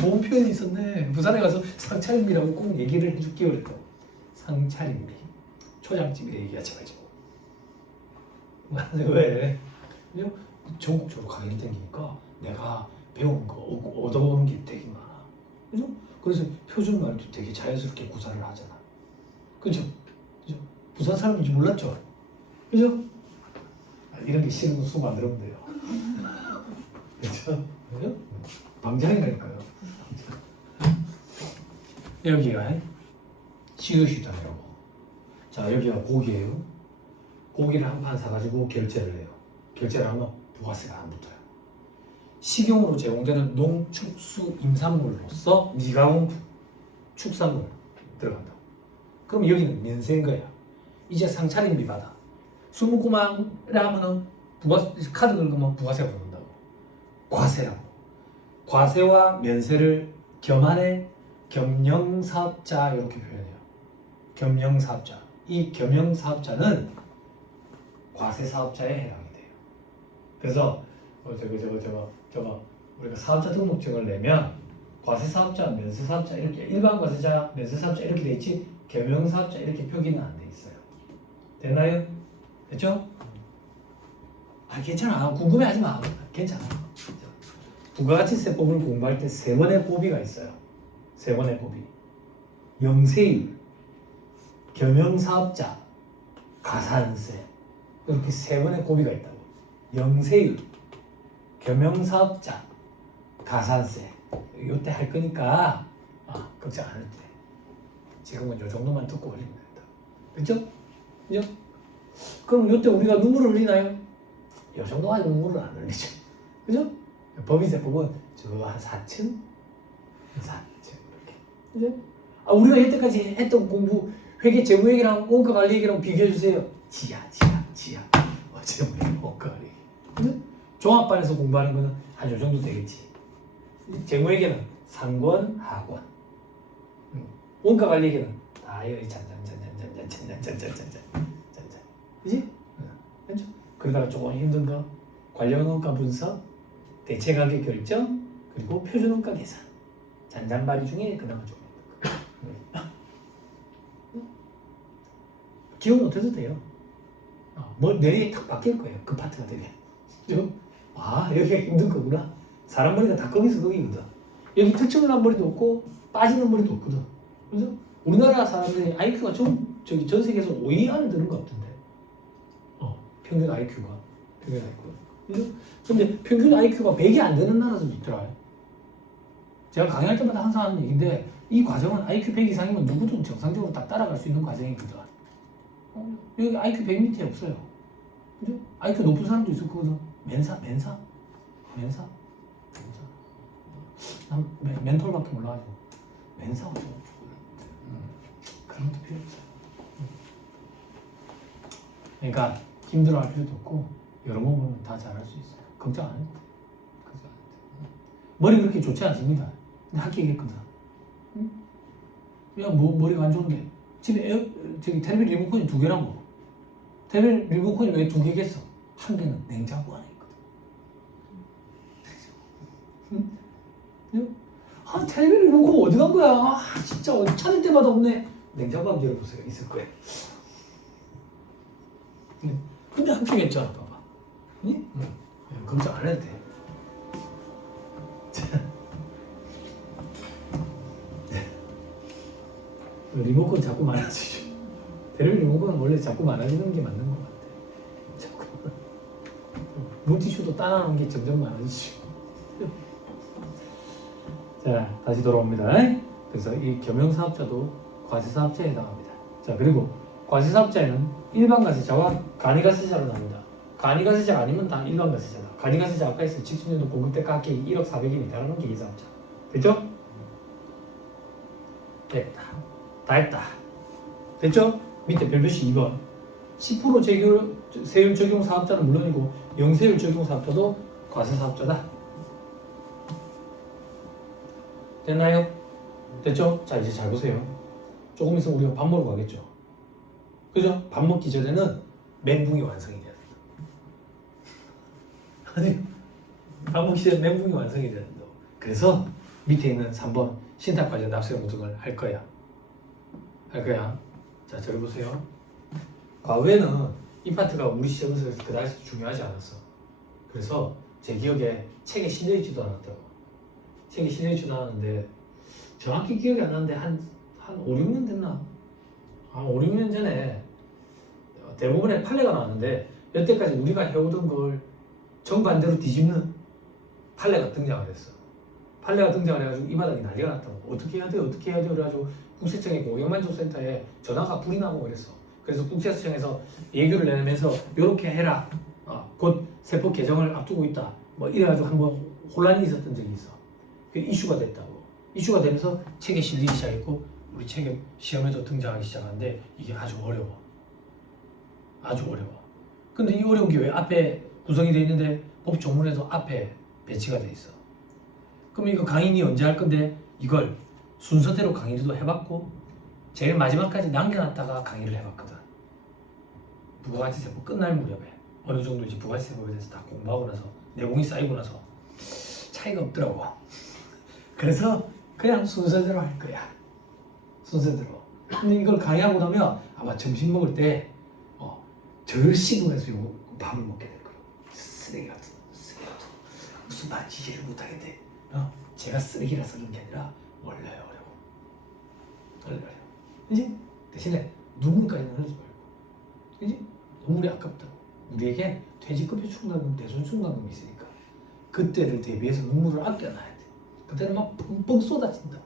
좋은 표현이 있었네. 부산에 가서 상차림비라고 꼭 얘기를 해줄게요. 그랬더 상차림비. 초장집이라 얘기하지 말고. 왜? 전국적으로 강의를 땡기니까 내가 배운 거 얻어오는 게 되게 많아. 그죠? 그래서 표준말도 되게 자연스럽게 구사를 하잖아. 그죠? 그죠? 부산 사람인지 몰랐죠? 그죠? 이런 게 싫은 거 수업 안 들으면 돼요. 그죠? 그죠? 방장이라니까요. 여기가 시유시다라고. 자, 여기가 고기예요. 고기를 한 판 사가지고 결제를 해요. 결제를 하면 부가세가 안 붙어요. 식용으로 제공되는 농축수 임산물로서 미가공품, 축산물 들어간다고. 그럼 여기는 면세인 거야. 이제 상차림비 받아. 29만 하면은 카드 긁으면 부가세가 붙는다고. 과세라고. 과세와 면세를 겸하는 겸용사업자 이렇게 표현해요. 겸용사업자. 이 겸용사업자는 과세사업자에 해당이 돼요. 그래서 우리가 사업자 등록증을 내면 과세사업자, 면세사업자 이렇게 일반 과세자, 면세사업자 이렇게 돼 있지 겸용사업자 이렇게 표기는 안 돼 있어요. 됐나요? 됐죠? 괜찮아. 궁금해하지 마. 괜찮아. 부가가치세법을 공부할 때 3번의 고비가 있어요. 3번의 고비. 영세율, 겸용사업자, 가산세 이렇게 3번의 고비가 있다고. 영세율, 겸용사업자, 가산세 이때 할 거니까 걱정 안 해도 돼. 지금은 요 정도만 듣고 올리면 된다. 그렇죠? 그죠? 그럼 이때 우리가 눈물을 흘리나요? 요 정도 가지고 눈물을 안 흘리죠. 그죠? 법인세법은 저 한 4층? 4층 이렇게. 그죠? 우리가 이때까지 했던 공부 회계 재무회계랑 원가관리회계랑 비교해주세요. 지하. 재무회계, 원가관리회계. 그죠? 종합반에서 공부하는 거는 한 요 정도 되겠지. 재무회계는 상권, 하권. 원가관리회계는 다 여기 잔잔. 그지? 그렇죠? 그러다가 조금 힘든 거 관련 원가 분석, 대체가격 결정, 그리고 표준원가 계산. 잔잔바리 중에 그나마 좀 기억 못해도 돼요. 뭐 내일이 탁 바뀔 거예요. 그 파트가 되면. 그죠? 아, 여기가 힘든 거구나. 사람 머리가 다 거기서 거기거든. 여기 특정을 한 머리도 없고 빠지는 머리도 없거든. 그죠? 우리나라 사람들이 IQ가 전 세계에서 5위 안에 드는 것 같은데. 평균 IQ가. 평균 IQ가. 그죠? 근데 평균 IQ가 100이 안 되는 나라도 있더라. 제가 강의할 때마다 항상 하는 얘기인데, 이 과정은 IQ 100 이상이면 누구든 정상적으로 딱 따라갈 수 있는 과정이거든. 여기 IQ 100 밑에 없어요. 그죠? IQ 높은 사람도 있을 거거든. 멘사. 난 멘톨밖에 몰라가지고. 멘사 어쩌고 그런 것도 필요 없어요. 그러니까 힘들어할 필요도 없고, 여러 번 보면 다 잘할 수 있어요. 걱정 안 해도 돼. 머리 그렇게 좋지 않습니다. 근데 합격했거든. 응? 야, 머리가 안 좋은데. 집에 저기 텔레비전 리모컨이 2개라고. 텔레비전 리모컨이 왜 2개겠어? 한 개는 냉장고 안에 있거든. 응? 아, 텔레비전 리모컨 어디 간 거야? 아, 진짜 찾을 때마다 없네. 냉장고 한번 열어보세요. 있을 거예요. 근데 합격했잖아, 봐봐. 응? 걱정 안 해도 돼. 리모컨 자꾸 많아지죠. 텔레비전 리모컨은 원래 자꾸 많아지는 게 맞는 것 같아. 자꾸 물티슈도 따라하는 게 점점 많아지죠. 자, 다시 돌아옵니다. 그래서 이 겸용사업자도 과세사업자에 해당합니다. 자, 그리고 과세사업자에는 일반과세자와 간이과세자로 나옵니다. 간이과세자 아니면 다 일반과세자다. 간이과세자 아까 있을 직수년도 공급대가 합계액 1억 400이 달하는 게 이 사업자. 됐죠? 됐다. 다 했다. 됐죠? 밑에 별표시 2번. 10% 세율 적용 사업자는 물론이고 영세율 적용 사업자도 과세사업자다. 됐나요? 됐죠? 자, 이제 잘 보세요. 조금 있으면 우리가 밥 먹으러 가겠죠? 그죠? 밥 먹기 전에는 멘붕이 완성이 돼야 된다. 아니, 밥 먹기 전에 멘붕이 완성이 돼야 된다. 그래서 밑에 있는 3번 신탁 관련 납세금 등을 할 거야. 자, 저를 보세요. 과거에는 이 파트가 우리 시험에서 그다지 중요하지 않았어. 그래서 제 기억에 책에 실려있지도 않았다고. 책에 실려있지도 않았는데 정확히 기억이 안 나는데 한 5, 6년 됐나? 5, 6년 전에 대부분의 판례가 나왔는데 여태까지 우리가 해오던 걸 정반대로 뒤집는 판례가 등장을 했어. 판례가 등장을 해가지고 이 바닥이 난리가 났다고. 어떻게 해야 돼요? 그래가지고 국세청에 고용만족센터에 전화가 불이 나고 그랬어. 그래서 국세청에서 예규를 내면서 이렇게 해라. 곧 세법 개정을 앞두고 있다. 뭐 이래가지고 한번 혼란이 있었던 적이 있어. 그 이슈가 됐다고. 이슈가 되면서 책에 실리기 시작했고 우리 책에 시험에도 등장하기 시작하는데 이게 아주 어려워. 아주 어려워. 근데 이 어려운 게 왜 앞에 구성이 돼 있는데 법 조문에도 앞에 배치가 돼 있어. 그럼 이거 강의는 언제 할 건데 이걸 순서대로 강의도 해봤고 제일 마지막까지 남겨놨다가 강의를 해봤거든. 부가가치세법 끝날 무렵에 어느 정도 이제 부가가치세법에 대해서 다 공부하고 나서 내공이 쌓이고 나서 차이가 없더라고. 그래서 그냥 순서대로 할 거야. 순서대로. 근데 이걸 강의하고 나면 아마 점심 먹을 때 절식으로해서 요거 밥을 먹게 될 거야. 쓰레기 같은 무슨 말인지 이해를 못하겠대. 제가 쓰레기라서 그런 게 아니라 원래요. 어려워. 그지? 대신에 누군가에는 하지 말고. 그지? 너무 우리 아깝다. 우리에게 퇴직급여 충당금, 대손 충당금이 있으니까 그때를 대비해서 눈물을 아껴놔야 돼. 그때는 막 뻥뻥 쏟아진다.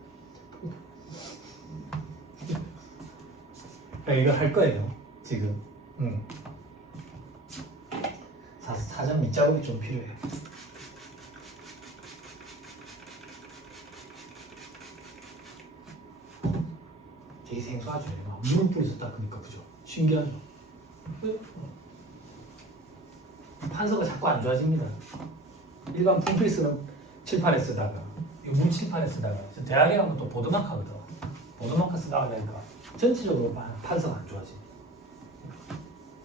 이거 할 거예요. 지금. 사전 밑작업이 좀 필요해요. 되게 생소하죠. 물을 뿌려서 닦으니까 그죠? 신기하죠? 판서가 자꾸 안 좋아집니다. 일반 풀필스는 칠판에 쓰다가 문 칠판에 쓰다가 대학에 가면 또 보드마크 하거든. 보드마크 쓰다가 보니까 전체적으로 판서가 안 좋아지.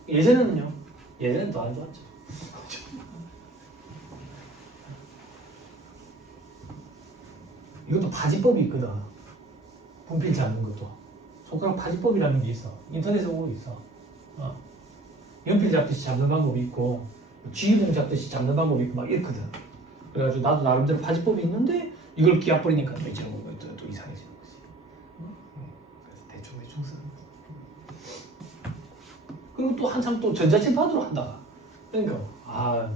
예전에는요. 예전엔 더 안 좋았죠. 이것도 파지법이 있거든. 분필 잡는 것도. 손가락 파지법이라는 게 있어. 인터넷에 오고 있어. 연필 잡듯이 잡는 방법이 있고, 쥐공 잡듯이 잡는 방법이 있고, 막 이렇거든. 그래가지고 나도 나름대로 파지법이 있는데, 이걸 끼워 버리니까 또 이제 또 이상해지는 거지. 그래서 대충 쓰는 거. 그리고 또 한참 또 전자칠판으로 한다. 그러니까,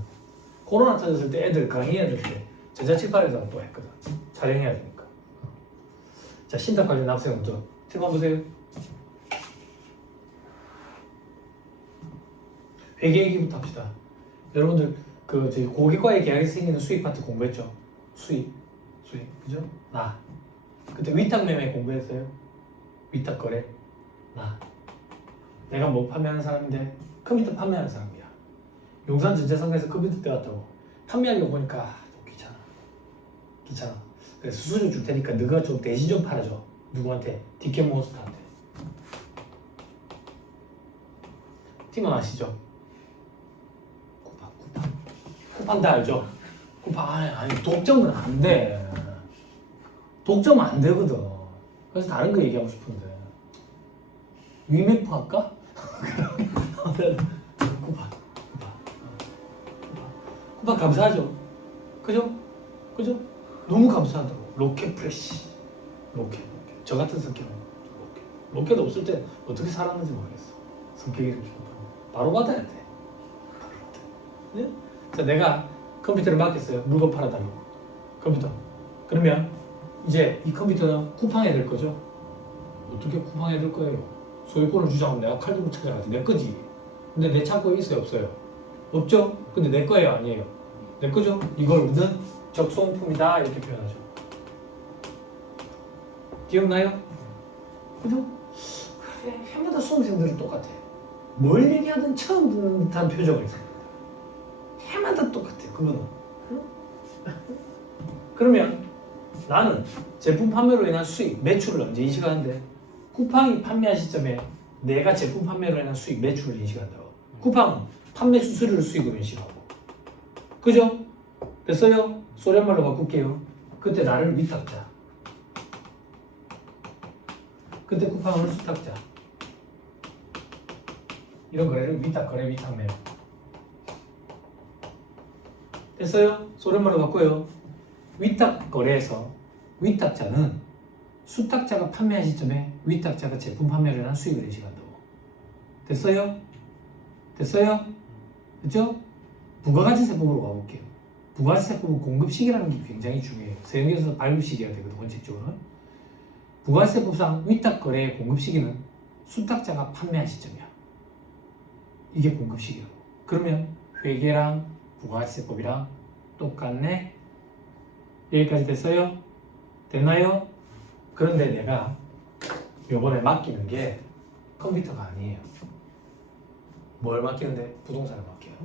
코로나 터졌을 때 애들 강의해야 될 때, 전자칠판에다가 또 했거든. 촬영해야 되니까. 자, 신탁 관련 학생 먼저 칠판 보세요. 회계 얘기부터 합시다. 여러분들 저희 고객과의 계약에서 생기는 수익 파트 공부했죠? 수익, 그죠? 나. 그때 위탁 매매 공부했어요? 위탁 거래, 나. 내가 뭐 판매하는 사람인데 컴퓨터 판매하는 사람이야. 용산 전자상가에서 컴퓨터 떼왔다고. 판매하려고 보니까 좀 귀찮아. 그래서 수수료 줄 테니까 너가 좀 대신 좀 팔아줘. 누구한테? 디켓몬스터한테. 팀원 아시죠? 쿠팡 다 알죠? 쿠팡 아니 독점은 안 돼. 독점 안 되거든. 그래서 다른 거 얘기하고 싶은데 위메프 할까? 쿠팡 감사하죠. 그죠? 너무 감사하다고. 로켓 프레시. 로켓. 저 같은 성격. 로켓 없을 때 어떻게 살았는지 모르겠어. 성격이 이렇게 바로 받아야 돼. 네? 자, 내가 컴퓨터를 맡겼어요. 물건 팔아달라고. 컴퓨터. 그러면 이제 이 컴퓨터는 쿠팡에 될 거죠? 어떻게 쿠팡에 될 거예요? 소유권을 주자면 내가 칼 들고 찾아가지. 내 거지. 근데 내 창고에 있어요? 없어요? 없죠? 근데 내 거예요? 아니에요? 내 거죠? 이걸 우리는 적소품이다 이렇게 표현하죠. 기억나요? 그죠? 그래, 해마다 수험생들은 똑같아. 뭘 얘기하든 처음 듣는 듯한 표정을 써. 해마다 똑같아. 그거는. 응? 그러면 나는 제품 판매로 인한 수익, 매출을 언제 인식하는데? 쿠팡이 판매한 시점에 내가 제품 판매로 인한 수익, 매출을 인식한다고. 쿠팡은 판매 수수료를 수익으로 인식하고. 그죠? 됐어요? 소련말로 바꿀게요. 그때 나를 위탁자. 그때 쿠팡은 수탁자. 이런 거래를 위탁거래, 위탁매매. 됐어요? 소련말로 바꿔요. 위탁거래에서 위탁자는 수탁자가 판매한 시점에 위탁자가 제품 판매를 한 수익을 인식한다고. 됐어요? 됐죠? 부가가치세법으로 가볼게요. 부가가치세법은 공급시기라는 게 굉장히 중요해요. 세금에서 발급시기가 되거든, 원칙적으로는. 부가가치세법상 위탁거래의 공급시기는 수탁자가 판매한 시점이야. 이게 공급시기라고. 그러면 회계랑 부가가치세법이랑 똑같네? 여기까지 됐어요? 됐나요? 그런데 내가 요번에 맡기는 게 컴퓨터가 아니에요. 뭘 맡기는데? 부동산을 맡겨요.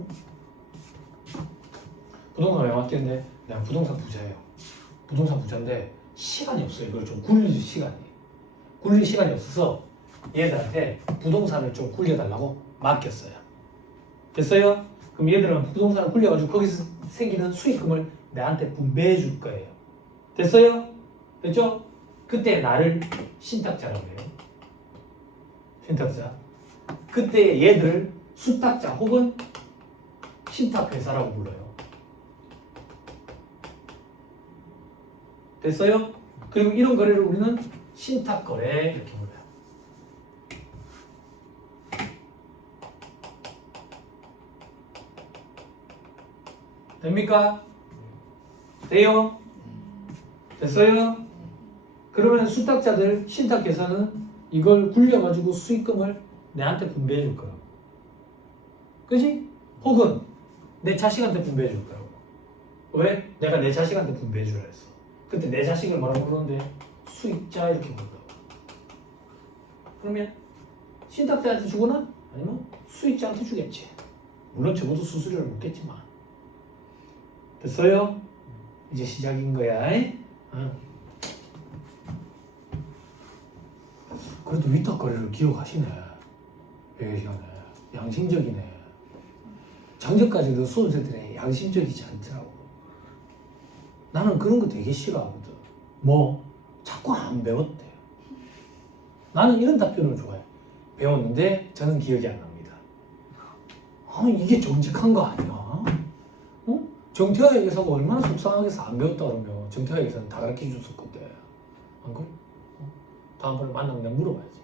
부동산을 왜 맡기는데? 내가 부동산 부자예요. 부동산 부자인데 시간이 없어요. 이걸 좀 굴릴 시간이 없어서 얘들한테 부동산을 좀 굴려달라고 맡겼어요. 됐어요? 그럼 얘들은 부동산을 굴려가지고 거기서 생기는 수익금을 나한테 분배해 줄 거예요. 됐어요? 됐죠? 그때 나를 신탁자라고 해요. 신탁자. 그때 얘들을 수탁자 혹은 신탁회사라고 불러요. 됐어요? 그리고 이런 거래를 우리는 신탁거래 이렇게 불러요. 됩니까? 돼요? 됐어요? 그러면 수탁자들, 신탁회사는 이걸 굴려가지고 수익금을 내한테 분배해 줄 거라고. 그지? 혹은 내 자식한테 분배해 줄 거라고. 왜? 내가 내 자식한테 분배해 주라 했어. 그때 내 자식을 뭐라고 부르는데? 수익자 이렇게 부른다고. 그러면 신탁자한테 주거나 아니면 수익자한테 주겠지. 물론 적어도 수수료를 묻겠지만. 됐어요? 이제 시작인 거야. 응. 그래도 위탁거래를 기억하시네. 시간에 양심적이네. 작년까지도 수험생들이 양심적이지 않더라고. 나는 그런 거 되게 싫어하거든. 뭐 자꾸 안 배웠대요. 나는 이런 답변을 좋아해. 배웠는데 저는 기억이 안 납니다. 이게 정직한 거 아니야? 정태하 여기서가 얼마나 속상하게서 안 배웠다 그러면 정태하 여기서는 다 가르쳐 줬을 건데 안 그래? 다음번에 만나면 내가 물어봐야지.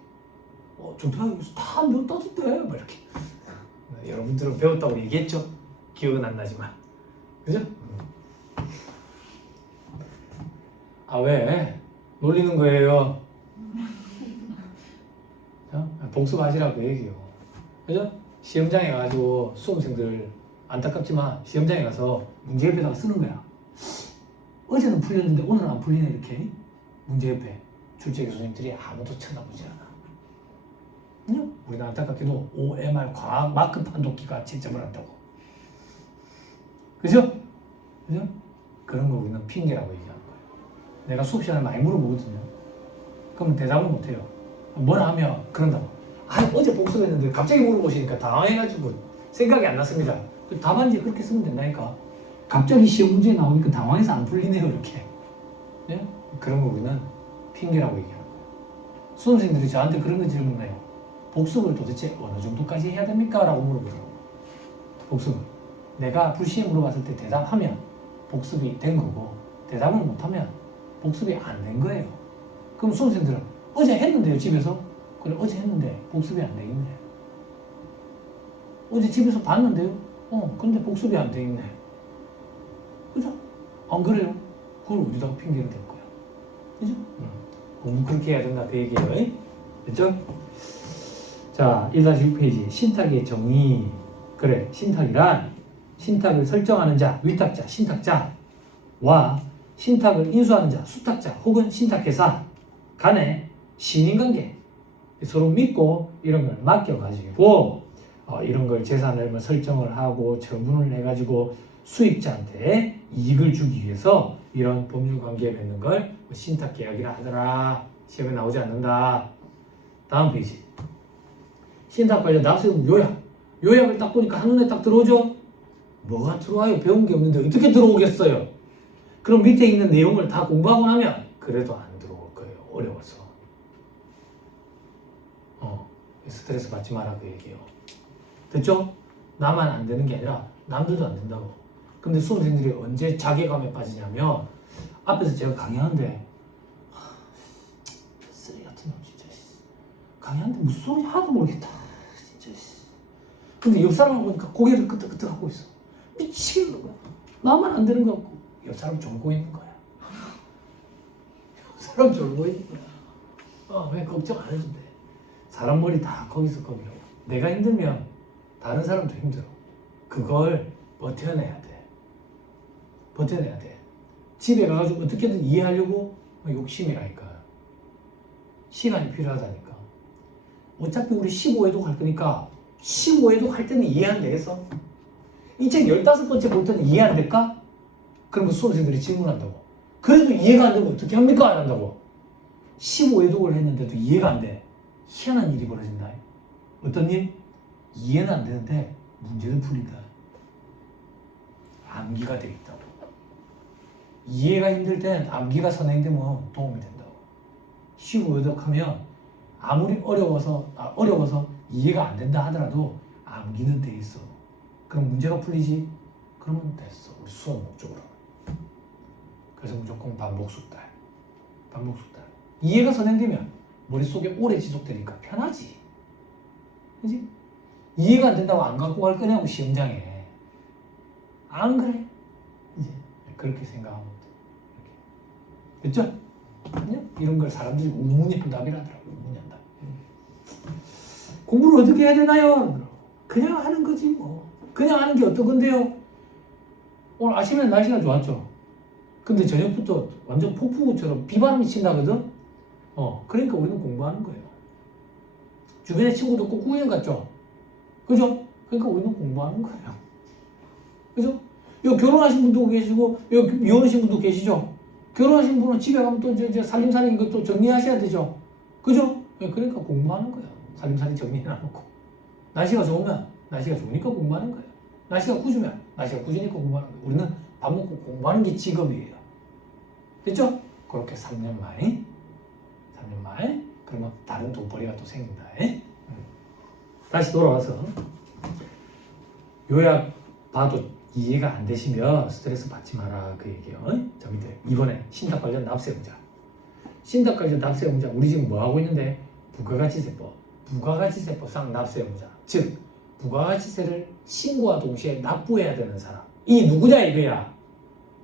정태하 여기서 다 안 배웠다던데 막 이렇게. 여러분들은 배웠다고 얘기했죠? 기억은 안 나지만 그죠? 왜? 놀리는 거예요? 복습하시라고 얘기해요. 그죠? 시험장에 가가지고 수험생들 안타깝지만 시험장에 가서 문제협에다가 쓰는 거야. 어제는 풀렸는데 오늘은 안 풀리네 이렇게. 문제협에 출제 교수님들이 아무도 쳐다보지 않아. 우리는 안타깝게도 OMR 과학 마크 판독기가 채점을 한다고. 그죠? 그죠? 그런 거 우리는 핑계라고 얘기하는 거예요. 내가 수업 시간에 많이 물어보거든요. 그럼 대답을 못해요. 뭐라 하면 그런다고. 어제 복습했는데 갑자기 물어보시니까 당황해가지고 생각이 안 났습니다. 답안지에 그렇게 쓰면 된다니까. 갑자기 시험 문제 나오니까 당황해서 안 풀리네요 이렇게. 예? 그런 거 우리는 핑계라고 얘기하는 거예요. 수험생들이 저한테 그런 거 질문해요. 복습을 도대체 어느 정도까지 해야 됩니까? 라고 물어보더라고요. 복습을. 내가 불시에 물어봤을 때 대답하면 복습이 된 거고 대답을 못하면 복습이 안 된 거예요. 그럼 수험생들은 어제 했는데요 집에서? 그래 어제 했는데 복습이 안 돼 있네. 어제 집에서 봤는데요? 근데 복습이 안 돼 있네. 그죠? 안 그래요? 그걸 어디다가 핑계를 댈 거야? 그죠? 공부 그렇게 해야 된다 그 얘기예요. 됐죠? 자, 1-6페이지 신탁의 정의. 그래, 신탁이란 신탁을 설정하는 자, 위탁자, 신탁자와 신탁을 인수하는 자, 수탁자 혹은 신탁회사 간의 신인관계, 서로 믿고 이런 걸 맡겨가지고 이런 걸 재산을 설정을 하고 처분을 해가지고 수익자한테 이익을 주기 위해서 이런 법률관계에 맺는 걸 신탁계약이라 하더라. 시험에 나오지 않는다. 다음 페이지. 신탁 관련 납세의무 요약. 요약을 딱 보니까 한눈에 딱 들어오죠? 뭐가 들어와요? 배운 게 없는데 어떻게 들어오겠어요? 그럼 밑에 있는 내용을 다 공부하고 나면 그래도 안 들어올 거예요. 어려워서. 스트레스 받지 마라 그 얘기예요. 됐죠? 나만 안 되는 게 아니라 남들도 안 된다고. 근데 수험생들이 언제 자괴감에 빠지냐면 앞에서 제가 강의하는데 쓰레기 같은 놈 진짜 강의하는데 무슨 소리 하나도 모르겠다 진짜. 근데 옆 사람을 보니까 고개를 끄덕끄덕 하고 있어. 미치겠는 거야. 나만 안 되는 거 같고 옆 사람 졸고 있는 거야. 옆 사람 졸고 있는 거야. 왜 걱정 안 해도 돼. 사람 머리 다 거기서 거기라고. 내가 힘들면 다른 사람도 힘들어. 그걸 버텨내야 돼. 버텨내야 돼. 집에 가가지고 어떻게든 이해하려고 욕심이라니까. 시간이 필요하다니까. 어차피 우리 15회독 할 거니까 15회독 할 때는 이해 안 되겠어? 이 책 15번째 볼 때는 이해 안 될까? 그러면 수험생들이 질문한다고. 그래도 이해가 안 되면 어떻게 합니까? 안 한다고. 15회독을 했는데도 이해가 안 돼. 희한한 일이 벌어진다. 어떤 일? 이해는 안 되는데 문제는 풀린다. 암기가 돼 있다고. 이해가 힘들 땐 암기가 선행되면 도움이 된다고. 15회독하면 아무리 어려워서 이해가 안 된다 하더라도 암기는 돼 있어. 그럼 문제가 풀리지? 그러면 됐어. 우리 수업 목적으로. 그래서 무조건 반복숙달. 이해가 선행되면 머릿속에 오래 지속되니까 편하지. 그지? 이해가 안 된다고 안 갖고 갈 거냐고 시험장에. 안 그래? 이제 그렇게 생각하면 돼. 됐죠? 이런 걸 사람들이 우문현답이라더라고. 우문현답. 공부를 어떻게 해야 되나요? 그냥 하는 거지 뭐. 그냥 하는 게 어떤 건데요? 오늘 아침에 날씨가 좋았죠? 근데 저녁부터 완전 폭풍우처럼 비바람이 친다거든? 그러니까 우리는 공부하는 거예요. 주변에 친구도 없고 구경 갔죠? 그죠? 그러니까 우리는 공부하는 거예요. 그죠? 여기 결혼하신 분도 계시고, 여기 미혼하신 분도 계시죠? 결혼하신 분은 집에 가면 또 이제 살림살이 이것도 정리하셔야 되죠? 그죠? 그러니까 공부하는 거야. 살림살이 정리해놔놓고. 날씨가 좋으면 날씨가 좋으니까 공부하는 거예요. 날씨가 꾸주면 날씨가 꾸주니까 공부하는 거예요. 우리는 밥 먹고 공부하는 게 직업이에요. 됐죠? 그렇게 3년 말 그러면 다른 돈벌이가 또 생긴다. 다시 돌아와서 요약 봐도 이해가 안 되시면 스트레스 받지 마라 그 얘기예요. 자 밑에 이번에 신탁 관련 납세의무자. 신탁 관련 납세의무자 우리 지금 뭐 하고 있는데 부가가치세법상 납세의무자. 즉 부가가치세를 신고와 동시에 납부해야 되는 사람. 이 누구냐 이거야.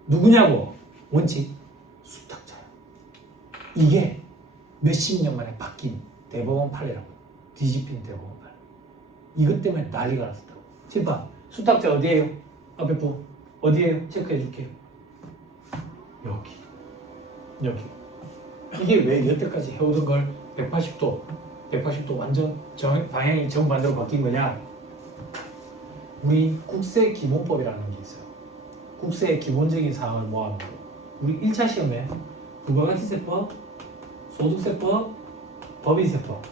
누구냐고. 원칙 수탁자야. 이게 몇십 년 만에 바뀐 대법원 판례라고. 뒤집힌 대법원 판례. 이것 때문에 난리가 났었다고. 지금 봐. 수탁자 어디에요? 앞에 부 어디에요? 체크해 줄게요. 여기. 이게 왜 여태까지 해오던 걸 180도 완전 방향이 정반대로 바뀐 거냐? 우리 국세기본법이라는 게 있어요. 국세의 기본적인 사항을 모아놓은 거. 우리 1차 시험에 부가가치세법, 소득세법, 법인세법,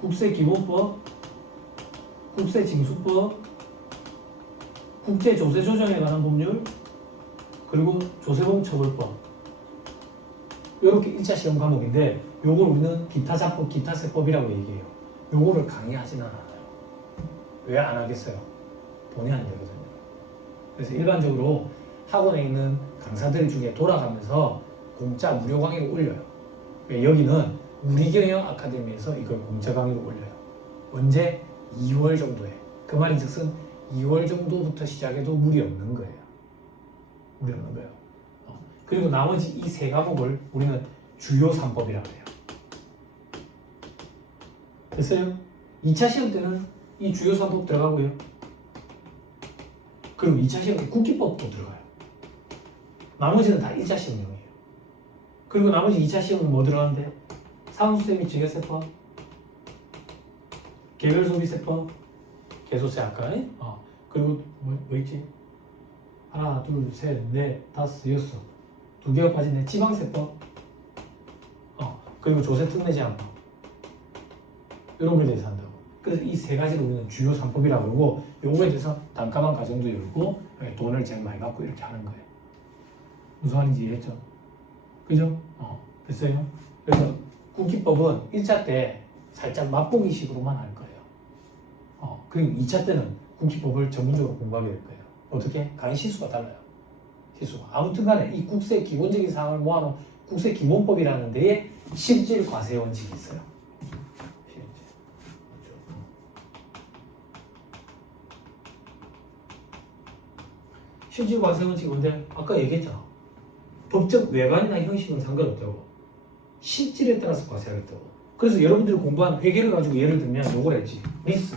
국세기본법, 국세징수법, 국제조세조정에 관한 법률, 그리고 조세범 처벌법. 이렇게 1차 시험 과목인데 요걸 우리는 기타자법, 기타세법이라고 얘기해요. 요거를 강의하지는 않아요. 왜 안 하겠어요? 돈이 안 되거든요. 그래서 일반적으로 학원에 있는 강사들 중에 돌아가면서 공짜 무료 강의를 올려요. 여기는 우리경영 아카데미에서 이걸 공짜 강의를 올려요. 언제? 2월 정도에. 그 말인즉슨 2월 정도부터 시작해도 무리 없는 거예요. 그리고 나머지 이 세 과목을 우리는 주요 3법이라고 해요. 됐어요? 2차 시험 때는 이 주요 3법 들어가고요. 그리고 2차 시험에 국기법도 들어가요. 나머지는 다 1차 시험용이에요. 그리고 나머지 2차 시험은 뭐 들어가는데? 상환수세 및 증여세법, 개별소비세법, 개소세 아까 그리고 뭐 있지? 하나, 둘, 셋, 넷, 다섯, 여섯. 2개가 빠지네. 지방세법. 그리고 조세특례제한법. 이런 거에 대해서 한다고. 그래서 이 세 가지를 우리는 주요 3법이라고 그러고 요거에 대해서 단가방 과정도 열고 돈을 제일 많이 받고 이렇게 하는 거예요. 무슨 말인지 이해했죠? 그죠? 됐어요? 그래서 국기법은 1차 때 살짝 맛보기식으로만 할 거예요. 그리고 2차 때는 국기법을 전문적으로 공부하게 될 거예요. 어떻게? 강의 시수가 달라요. 아무튼 간에 이 국세 기본적인 사항을 모아놓은 국세 기본법이라는 데에 실질 과세 원칙이 있어요. 실질 과세 원칙이 뭔데? 아까 얘기했잖아. 법적 외관이나 형식은 상관없다고. 실질에 따라서 과세하겠다고. 그래서 여러분들이 공부한 회계를 가지고 예를 들면 요걸 했지. 리스.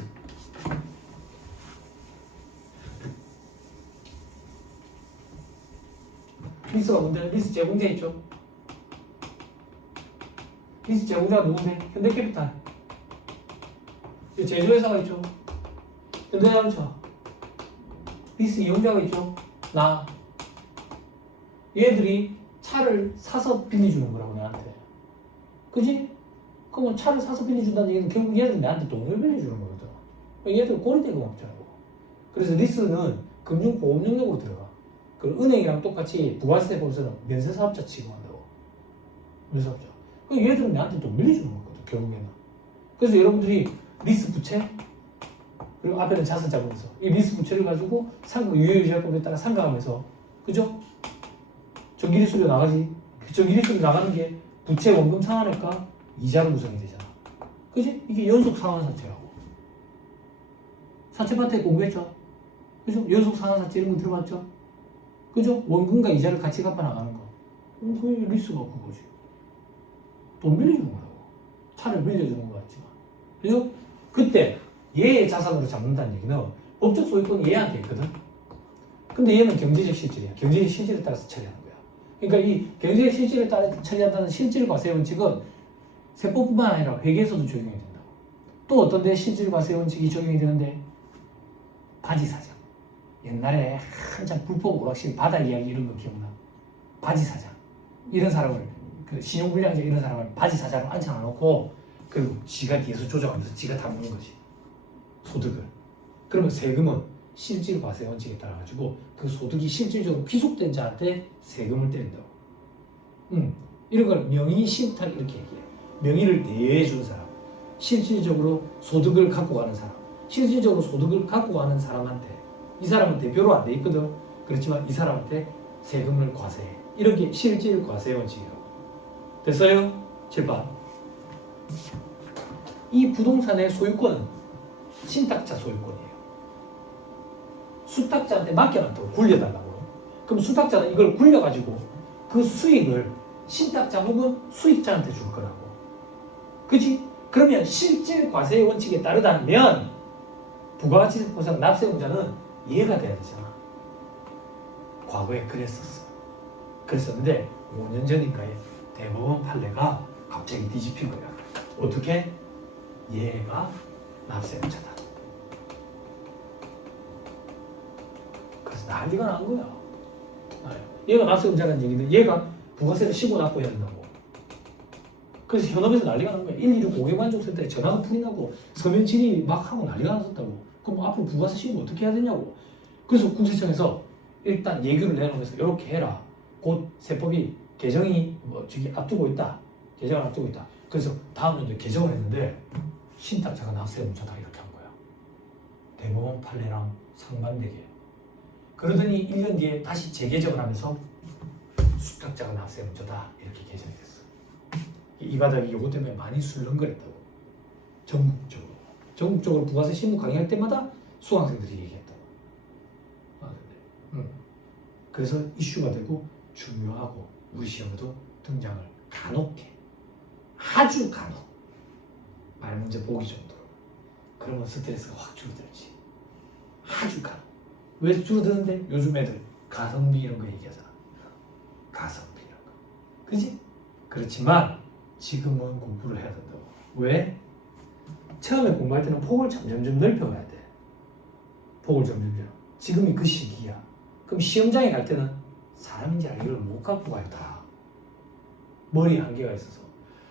리스가 뭔데? 리스 제공자 있죠? 리스 제공자가 누군데? 현대캐피탈. 제조회사가 있죠? 현대자동차. 리스 이용자가 있죠? 나. 얘들이 차를 사서 빌려주는 거라고 나한테. 그지? 그러면 차를 사서 빌려준다는 얘기는 결국 얘들은 나한테 돈을 빌려주는 거거든. 얘들 꼬리대가 없잖아. 그래서 리스는 금융보험 영역으로 들어가. 그 은행이랑 똑같이 부가세법에서는 면세사업자 취급한다고. 면세사업자. 얘들은 나한테 돈 빌려주는 거거든, 결국에는. 그래서 여러분들이 리스 부채, 그리고 앞에는 자산자금에서 이 리스 부채를 가지고 유효유지활법에 따라 상각하면서, 그죠? 전기리수료 나가지. 전기리수료 나가는 게 부채 원금 상환할까? 이자로 구성이 되잖아. 그지? 이게 연속 상환사채라고. 사채파트에 공부했죠? 그죠? 연속 상환사채 이런 거 들어봤죠? 그죠? 원금과 이자를 같이 갚아 나가는 거. 그게 리스가 그거지. 돈 빌려주는 거라고. 차를 빌려주는 거 같지만. 그죠? 그때 얘의 자산으로 잡는다는 얘기는 법적 소유권이 얘한테 있거든. 근데 얘는 경제적 실질이야. 경제적 실질에 따라서 처리하는 거야. 그러니까 이 경제적 실질에 따라 처리한다는 실질 과세 원칙은 세법뿐만 아니라 회계에서도 적용이 된다고. 또 어떤 데 실질 과세 원칙이 적용이 되는데? 바지 사장. 옛날에 한참 불법 오락실 바다 이야기 이런 거 기억나? 바지 사장. 이런 사람을, 그 신용불량자 이런 사람을 바지 사장으로 앉혀놓고 그리고 지가 뒤에서 조정하면서 지가 다 먹는 거지. 소득을. 그러면 세금은 실질 과세 원칙에 따라 가지고 그 소득이 실질적으로 귀속된 자한테 세금을 때린다고. 이런 걸 명의 신탁 이렇게 얘기해. 명의를 대여해 준 사람, 실질적으로 소득을 갖고 가는 사람, 실질적으로 소득을 갖고 가는 사람한테, 이 사람은 대표로 안 돼 있거든. 그렇지만 이 사람한테 세금을 과세해. 이런 게 실질 과세 원칙이라고. 됐어요? 7번. 이 부동산의 소유권은 신탁자 소유권이에요. 수탁자한테 맡겨놨다고, 굴려달라고. 그럼 수탁자는 이걸 굴려가지고 그 수익을 신탁자 혹은 수익자한테 줄 거라고. 그치? 그러면 실질 과세의 원칙에 따르다면 부가가치세 포상 납세공자는 이해가 돼야 되잖아. 과거에 그랬었는데 5년 전인가에 대법원 판례가 갑자기 뒤집힌 거야. 어떻게? 얘가 납세공자다. 그래서 난리가 난 거야. 얘가 납세공자라는 얘기는 얘가 부가세를 쉬고 납고 해야 된다고. 그래서 현업에서 난리가 난 거야. 116 고객만족센터에 전화가 풀이 나고 서면 질의 막 하고 난리가 났었다고. 그럼 앞으로 부가세 쉬고 어떻게 해야 되냐고. 그래서 국세청에서 일단 예규를 내놓으면서 이렇게 해라. 곧 세법이 개정이 앞두고 있다. 개정을 앞두고 있다. 그래서 다음 년도에 개정을 했는데 신탁자가 납세공자다 이렇게 한 거야. 대법원 판례랑 상반되게. 그러더니 1년 뒤에 다시 재개정을 하면서 수탁자가 납세공자다 이렇게 개정이 됐어. 이 바닥이 이것 때문에 많이 술렁거렸다고. 전국적으로 부가세 실무 강의할 때마다 수강생들이 얘기했다고. 그래서 이슈가 되고 중요하고 우리 시험에도 등장을 간혹해. 아주 간혹. 말 문제 보기 정도로. 그러면 스트레스가 확 줄어들지. 아주 간혹. 왜 줄어드는데? 요즘 애들 가성비 이런 거 얘기하잖아. 가성비 이런 거. 그지? 그렇지만 지금은 공부를 해야 된다고. 왜? 처음에 공부할 때는 폭을 점점 넓혀가야 돼. 폭을 점점. 지금이 그 시기야. 그럼 시험장에 갈 때는 사람인지 알기를 못 갖고 가요. 다. 머리에 한계가 있어서.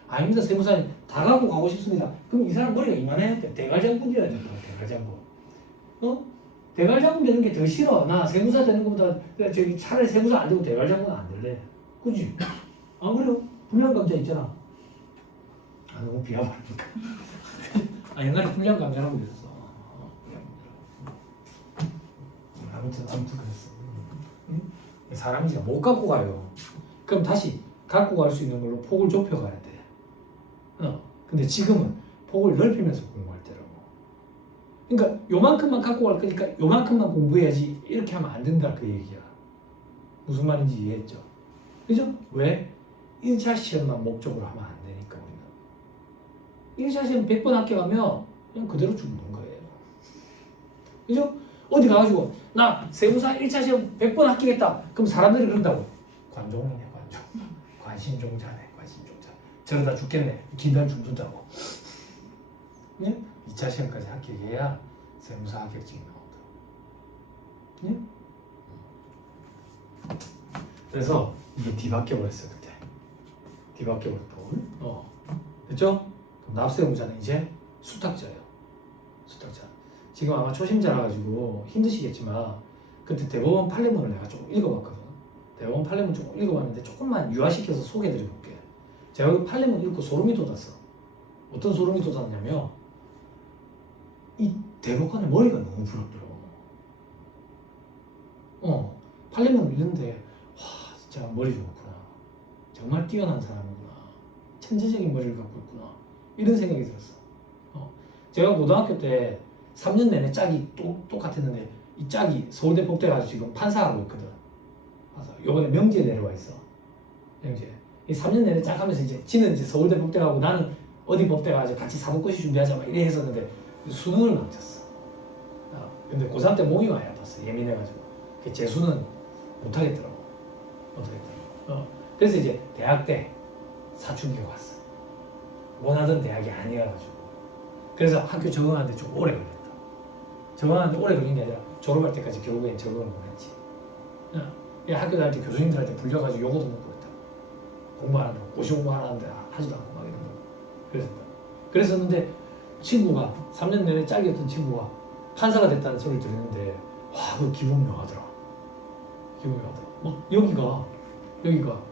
아닙니다. 세무사님 다 갖고 가고 싶습니다. 그럼 이 사람 머리가 이만해야 돼. 대갈장군이어야 된다. 대갈장군. 대갈장군 되는 게 더 싫어. 나 세무사 되는 것보다 저기 차라리 세무사 안 되고 대갈장군 안 될래. 그지? 안 그래요? 불량감자 있잖아. 너무 비하하니까. 옛날에 불량감자라고 그랬었어. 아무튼 그랬어. 사람이 못 갖고 가요. 그럼 다시 갖고 갈 수 있는 걸로 폭을 좁혀가야 돼. 근데 지금은 폭을 넓히면서 공부할 때라고. 그러니까 요만큼만 갖고 갈 거니까 요만큼만 공부해야지 이렇게 하면 안 된다 그 얘기야. 무슨 말인지 이해했죠? 그죠? 왜? 1차 시험만 목적으로 하면 안 되니까 우리는. 1차 시험 100번 합격하면 그냥 그대로 죽는 거예요. 그죠? 어디 가가지고 나 세무사 1차 시험 100번 합격했다. 그럼 사람들이 그런다고. 관종이네 관종. 관심종자네 관심종자. 저러다 죽겠네. 김단 중전자고. 네? 2차 시험까지 합격해야 세무사 합격증이 나온다. 네? 그래서 이게 뒤바뀌어 버렸어요 그때. 뒤바뀌어 버렸다고. 됐죠? 그럼 납세공자는 이제 수탁자예요. 수탁자. 지금 아마 초심자라 가지고 힘드시겠지만 그때 대법원 판례문을 내가 조금 읽어봤거든. 대법원 판례문 조금 읽어봤는데 조금만 유화시켜서 소개해드려볼게. 제가 그 판례문 읽고 소름이 돋았어. 어떤 소름이 돋았냐면 이 대법관의 머리가 너무 부럽더라고. 판례문을 읽는데 와 진짜 머리 좋구나. 정말 뛰어난 사람이구나. 천재적인 머리를 갖고 있구나. 이런 생각이 들었어. 제가 고등학교 때 3년 내내 짝이 똑같았는데 이 짝이 서울대 법대 가서 지금 판사하고 있거든. 그래서 요번에 명지에 내려와 있어. 명지에. 이 3년 내내 짝 하면서 이제 지는 이제 서울대 법대 가고 나는 어디 법대 가서 같이 사법고시 준비하자 막 이래 했었는데 수능을 망쳤어. 근데 고3 때 몸이 많이 아팠어. 예민해가지고. 재수는 못하겠더라고. 그래서 이제 대학 때 사춘기가 왔어. 원하던 대학이 아니어가지고. 그래서 학교 적응하는데 좀 오래 걸렸다. 적응하는데 오래 걸린 게 아니라 졸업할 때까지 결국엔 적응을 못했지. 학교 다닐 때 교수님들한테 불려가지고 요거도 못 보였다. 공부 안 한다고. 고시 공부 안 하는데 하지도 않고 막 이런다고. 그랬었는데 친구가 3년 내내 짝이었던 친구가 판사가 됐다는 소리를 들었는데 와, 그 기분 묘하더라. 기분 묘하더라. 막 여기가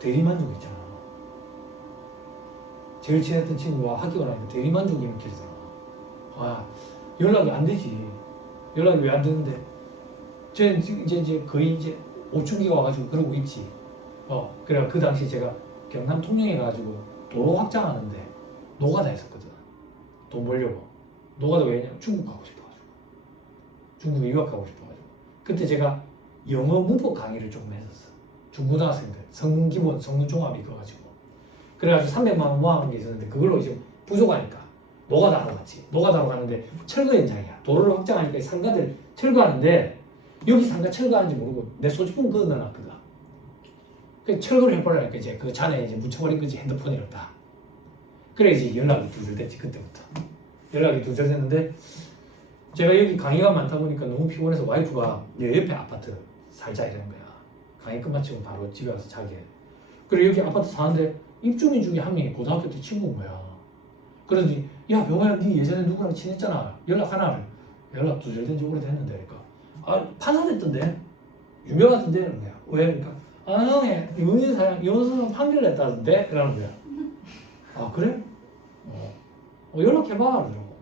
대리만족 있잖아. 제일 친했던 친구가 학교가 나니까 대리만족이 느껴지잖아. 아, 연락이 안 되지. 연락이 왜 안 되는데? 쟤는 이제 거의 이제 오춘기가 와가지고 그러고 있지. 그래 그 당시 제가 경남 통영에 가가지고 도로 확장하는데 노가다 했었거든. 돈 벌려고. 노가다 왜냐면 중국 가고 싶어가지고. 중국에 유학 가고 싶어가지고. 그때 제가 영어 문법 강의를 조금 했었어. 중고등학생들 성문 기본, 성문 종합 이거가지고. 그래가지고 300만 원 모아놓은 게 있었는데 그걸로 이제 부족하니까 노가다 하러 갔지. 노가다로 가는데 철거 현장이야. 도로를 확장하니까 상가들 철거하는데 여기 상가 철거하는지 모르고 내 소지품 그거 넣어놨거든. 그 철거를 해버리니까 이제 그 잔에 이제 묻혀버린 거지, 핸드폰이랑 다. 그래 이제 연락이 두절됐지. 그때부터 연락이 두절됐는데 제가 여기 강의가 많다 보니까 너무 피곤해서 와이프가 내 옆에 아파트 살자 이러는 거야. 강의 끝마치고 바로 집에 와서 자게. 그래 여기 아파트 사는데 입주민 중에 한 명이 고등학교 때 친구인 거야. 그러더니 야 병아야 네 예전에 누구랑 친했잖아. 연락하나? 연락 두절된 지 오래됐는데. 그러니까 아 판사 됐던데? 유명하던데? 이러는 거야. 왜? 그러니까 아 형이 이혼수는 판결 냈다던데? 이러는 거야. 아 그래? 연락해봐. 이러고.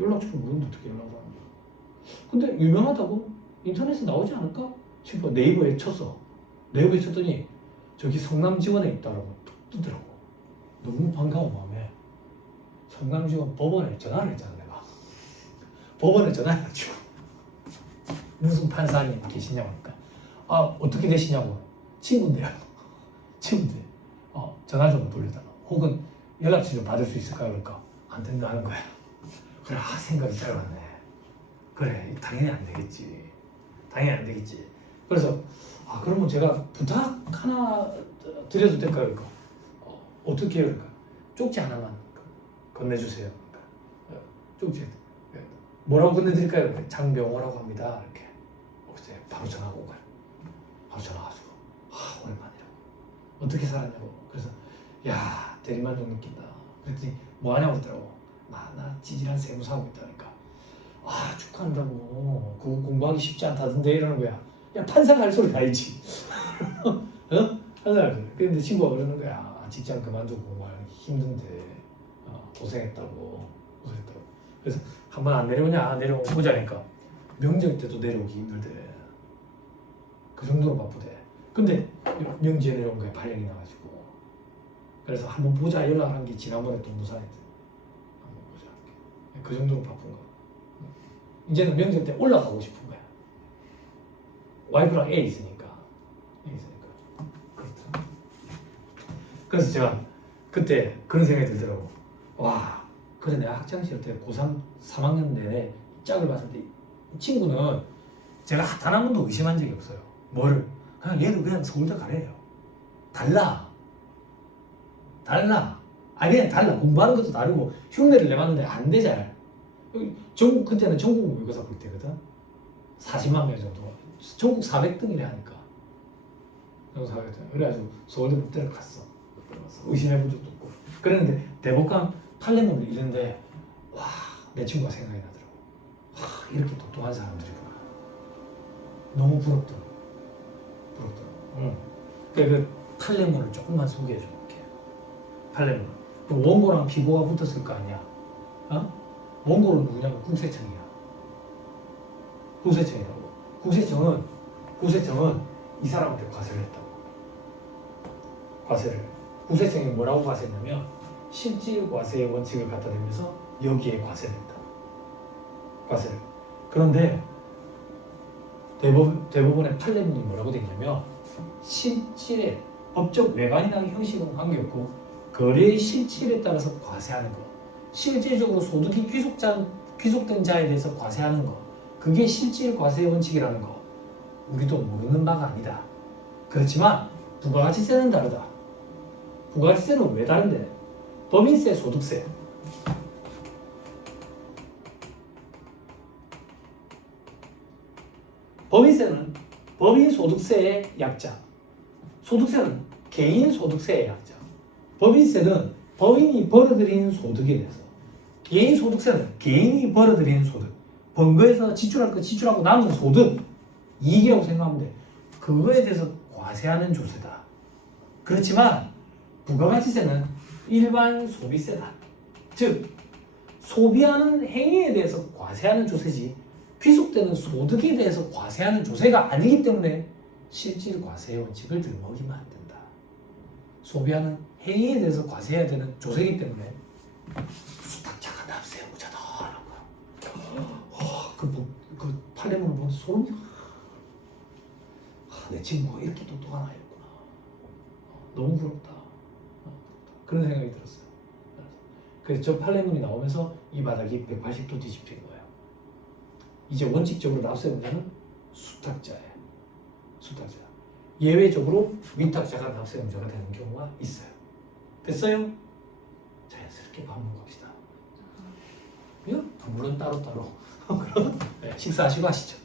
연락처를 모르는데 어떻게 연락을 하는 거야. 근데 유명하다고? 인터넷에 나오지 않을까? 싶어 네이버에 쳤어. 네이버에 쳤더니 저기 성남지원에 있다라고 툭 뜨더라고. 너무 반가운 마음에 성남지원 법원에 전화를 했잖아 내가. 법원에 전화해가지고 무슨 판사님 계시냐고 하니까 아 어떻게 되시냐고. 친구인데요. 친구인데 전화 좀 돌려달라. 혹은 연락처 좀 받을 수 있을까요? 그러니까 안 된다는 거야. 그래 생각이 짧았네. 그래 당연히 안 되겠지. 당연히 안 되겠지. 그래서 그러면 제가 부탁 하나 드려도 될까요? 그러니까 어떻게 해요? 그러니까 쪽지 하나만 건네주세요. 그러니까 쪽지 뭐라고 건네드릴까요? 그래, 장병호라고 합니다. 이렇게 그때 바로 전화가 온 거야. 바로 전화 가지고 오랜만이라고 어떻게 살았냐고. 그래서 야 대리만족 느낀다. 그랬더니 뭐 하냐고 했더라고. 나 찌질한 세무사하고 있다니까. 축하한다고. 그거 공부하기 쉽지 않다던데 이러는 거야. 야 판사가 할 소리 다 있지. 판사가 할 소리. 근데 친구가 그러는 거야. 직장 그만두고 공부하기 힘든데 고생했다고. 그래서 한 번 안 내려오냐? 내려오자니까 명절 때도 내려오기 힘들대. 그 정도로 바쁘대. 근데 명지에 내려온 거야. 발령이 나가지고. 그래서 한번 보자 연락한 게 지난번에 또 무사했대. 한번 보자. 그 정도로 바쁜 거. 이제는 명절 때 올라가고 싶은 거야. 와이프랑 애 있으니까. 그렇다. 그래서 제가 그때 그런 생각이 들더라고. 와, 그래 내가 학창시절 때 고3 3학년 내내 짝을 봤을 때 이 친구는 제가 단 한 번도 의심한 적이 없어요. 뭐를? 그냥 얘도 그냥 서울대 가래요. 달라. 그냥 달라. 공부하는 것도 다르고 흉내를 내봤는데 안 돼 잘. 그때는 전국 모의고사 볼 때거든. 40만 명 정도. 전국 400등이래 하니까. 전국 400등. 그래가지고 서울대 법대를 갔어. 의심해본 적도 없고. 그랬는데 대법관 판례문을 읽는데 와, 내 친구가 생각이 나더라고. 이렇게 똑똑한 사람들이구나. 너무 부럽더라고. 그 판례문을 조금만 소개해줄게. 판례문. 원고랑 피고가 붙었을 거 아니야. 원고는 누구냐면 국세청이야. 국세청이라고. 국세청은 이 사람한테 과세를 했다고. 과세를. 국세청이 뭐라고 과세했냐면 실질 과세의 원칙을 갖다 대면서 여기에 과세를 했다. 과세를. 그런데 대법원의 판례문이 뭐라고 되어 있냐면 실질의 법적 외관이나 형식은 관계없고 거래의 실질에 따라서 과세하는 거. 실질적으로 소득이 귀속된 자에 대해서 과세하는 거. 그게 실질 과세의 원칙이라는 거. 우리도 모르는 바가 아니다. 그렇지만 부가가치세는 다르다. 부가가치세는 왜 다른데? 법인세, 소득세. 법인세는 법인 소득세의 약자. 소득세는 개인 소득세의 약자. 법인세는 법인이 벌어들인 소득에 대해서. 개인 소득세는 개인이 벌어들인 소득. 번 거에서 지출할 거 지출하고 남은 소득. 이익이라고 생각하면 돼. 그거에 대해서 과세하는 조세다. 그렇지만 부가가치세는 일반 소비세다. 즉 소비하는 행위에 대해서 과세하는 조세지 귀속되는 소득에 대해서 과세하는 조세가 아니기 때문에 실질 과세의 원칙을 들먹이면 안 된다. 소비하는 행위에 대해서 과세해야 되는 조세이기 때문에 수탁자가 납세 의무자다. 그 판례문을 보면 소름이 내 친구가 이렇게 똑똑한 아이였구나. 너무 부럽다. 그런 생각이 들었어요. 그래서 저 판례문이 나오면서 이 바닥이 180도 뒤집힌 거예요. 이제 원칙적으로 납세 의무자는 수탁자예요. 수탁자. 예외적으로 위탁자가 납세 의무자가 되는 경우가 있어요. 됐어요? 자연스럽게 밥 먹고 갑시다. 물론 따로따로. 그럼 식사하시고 하시죠.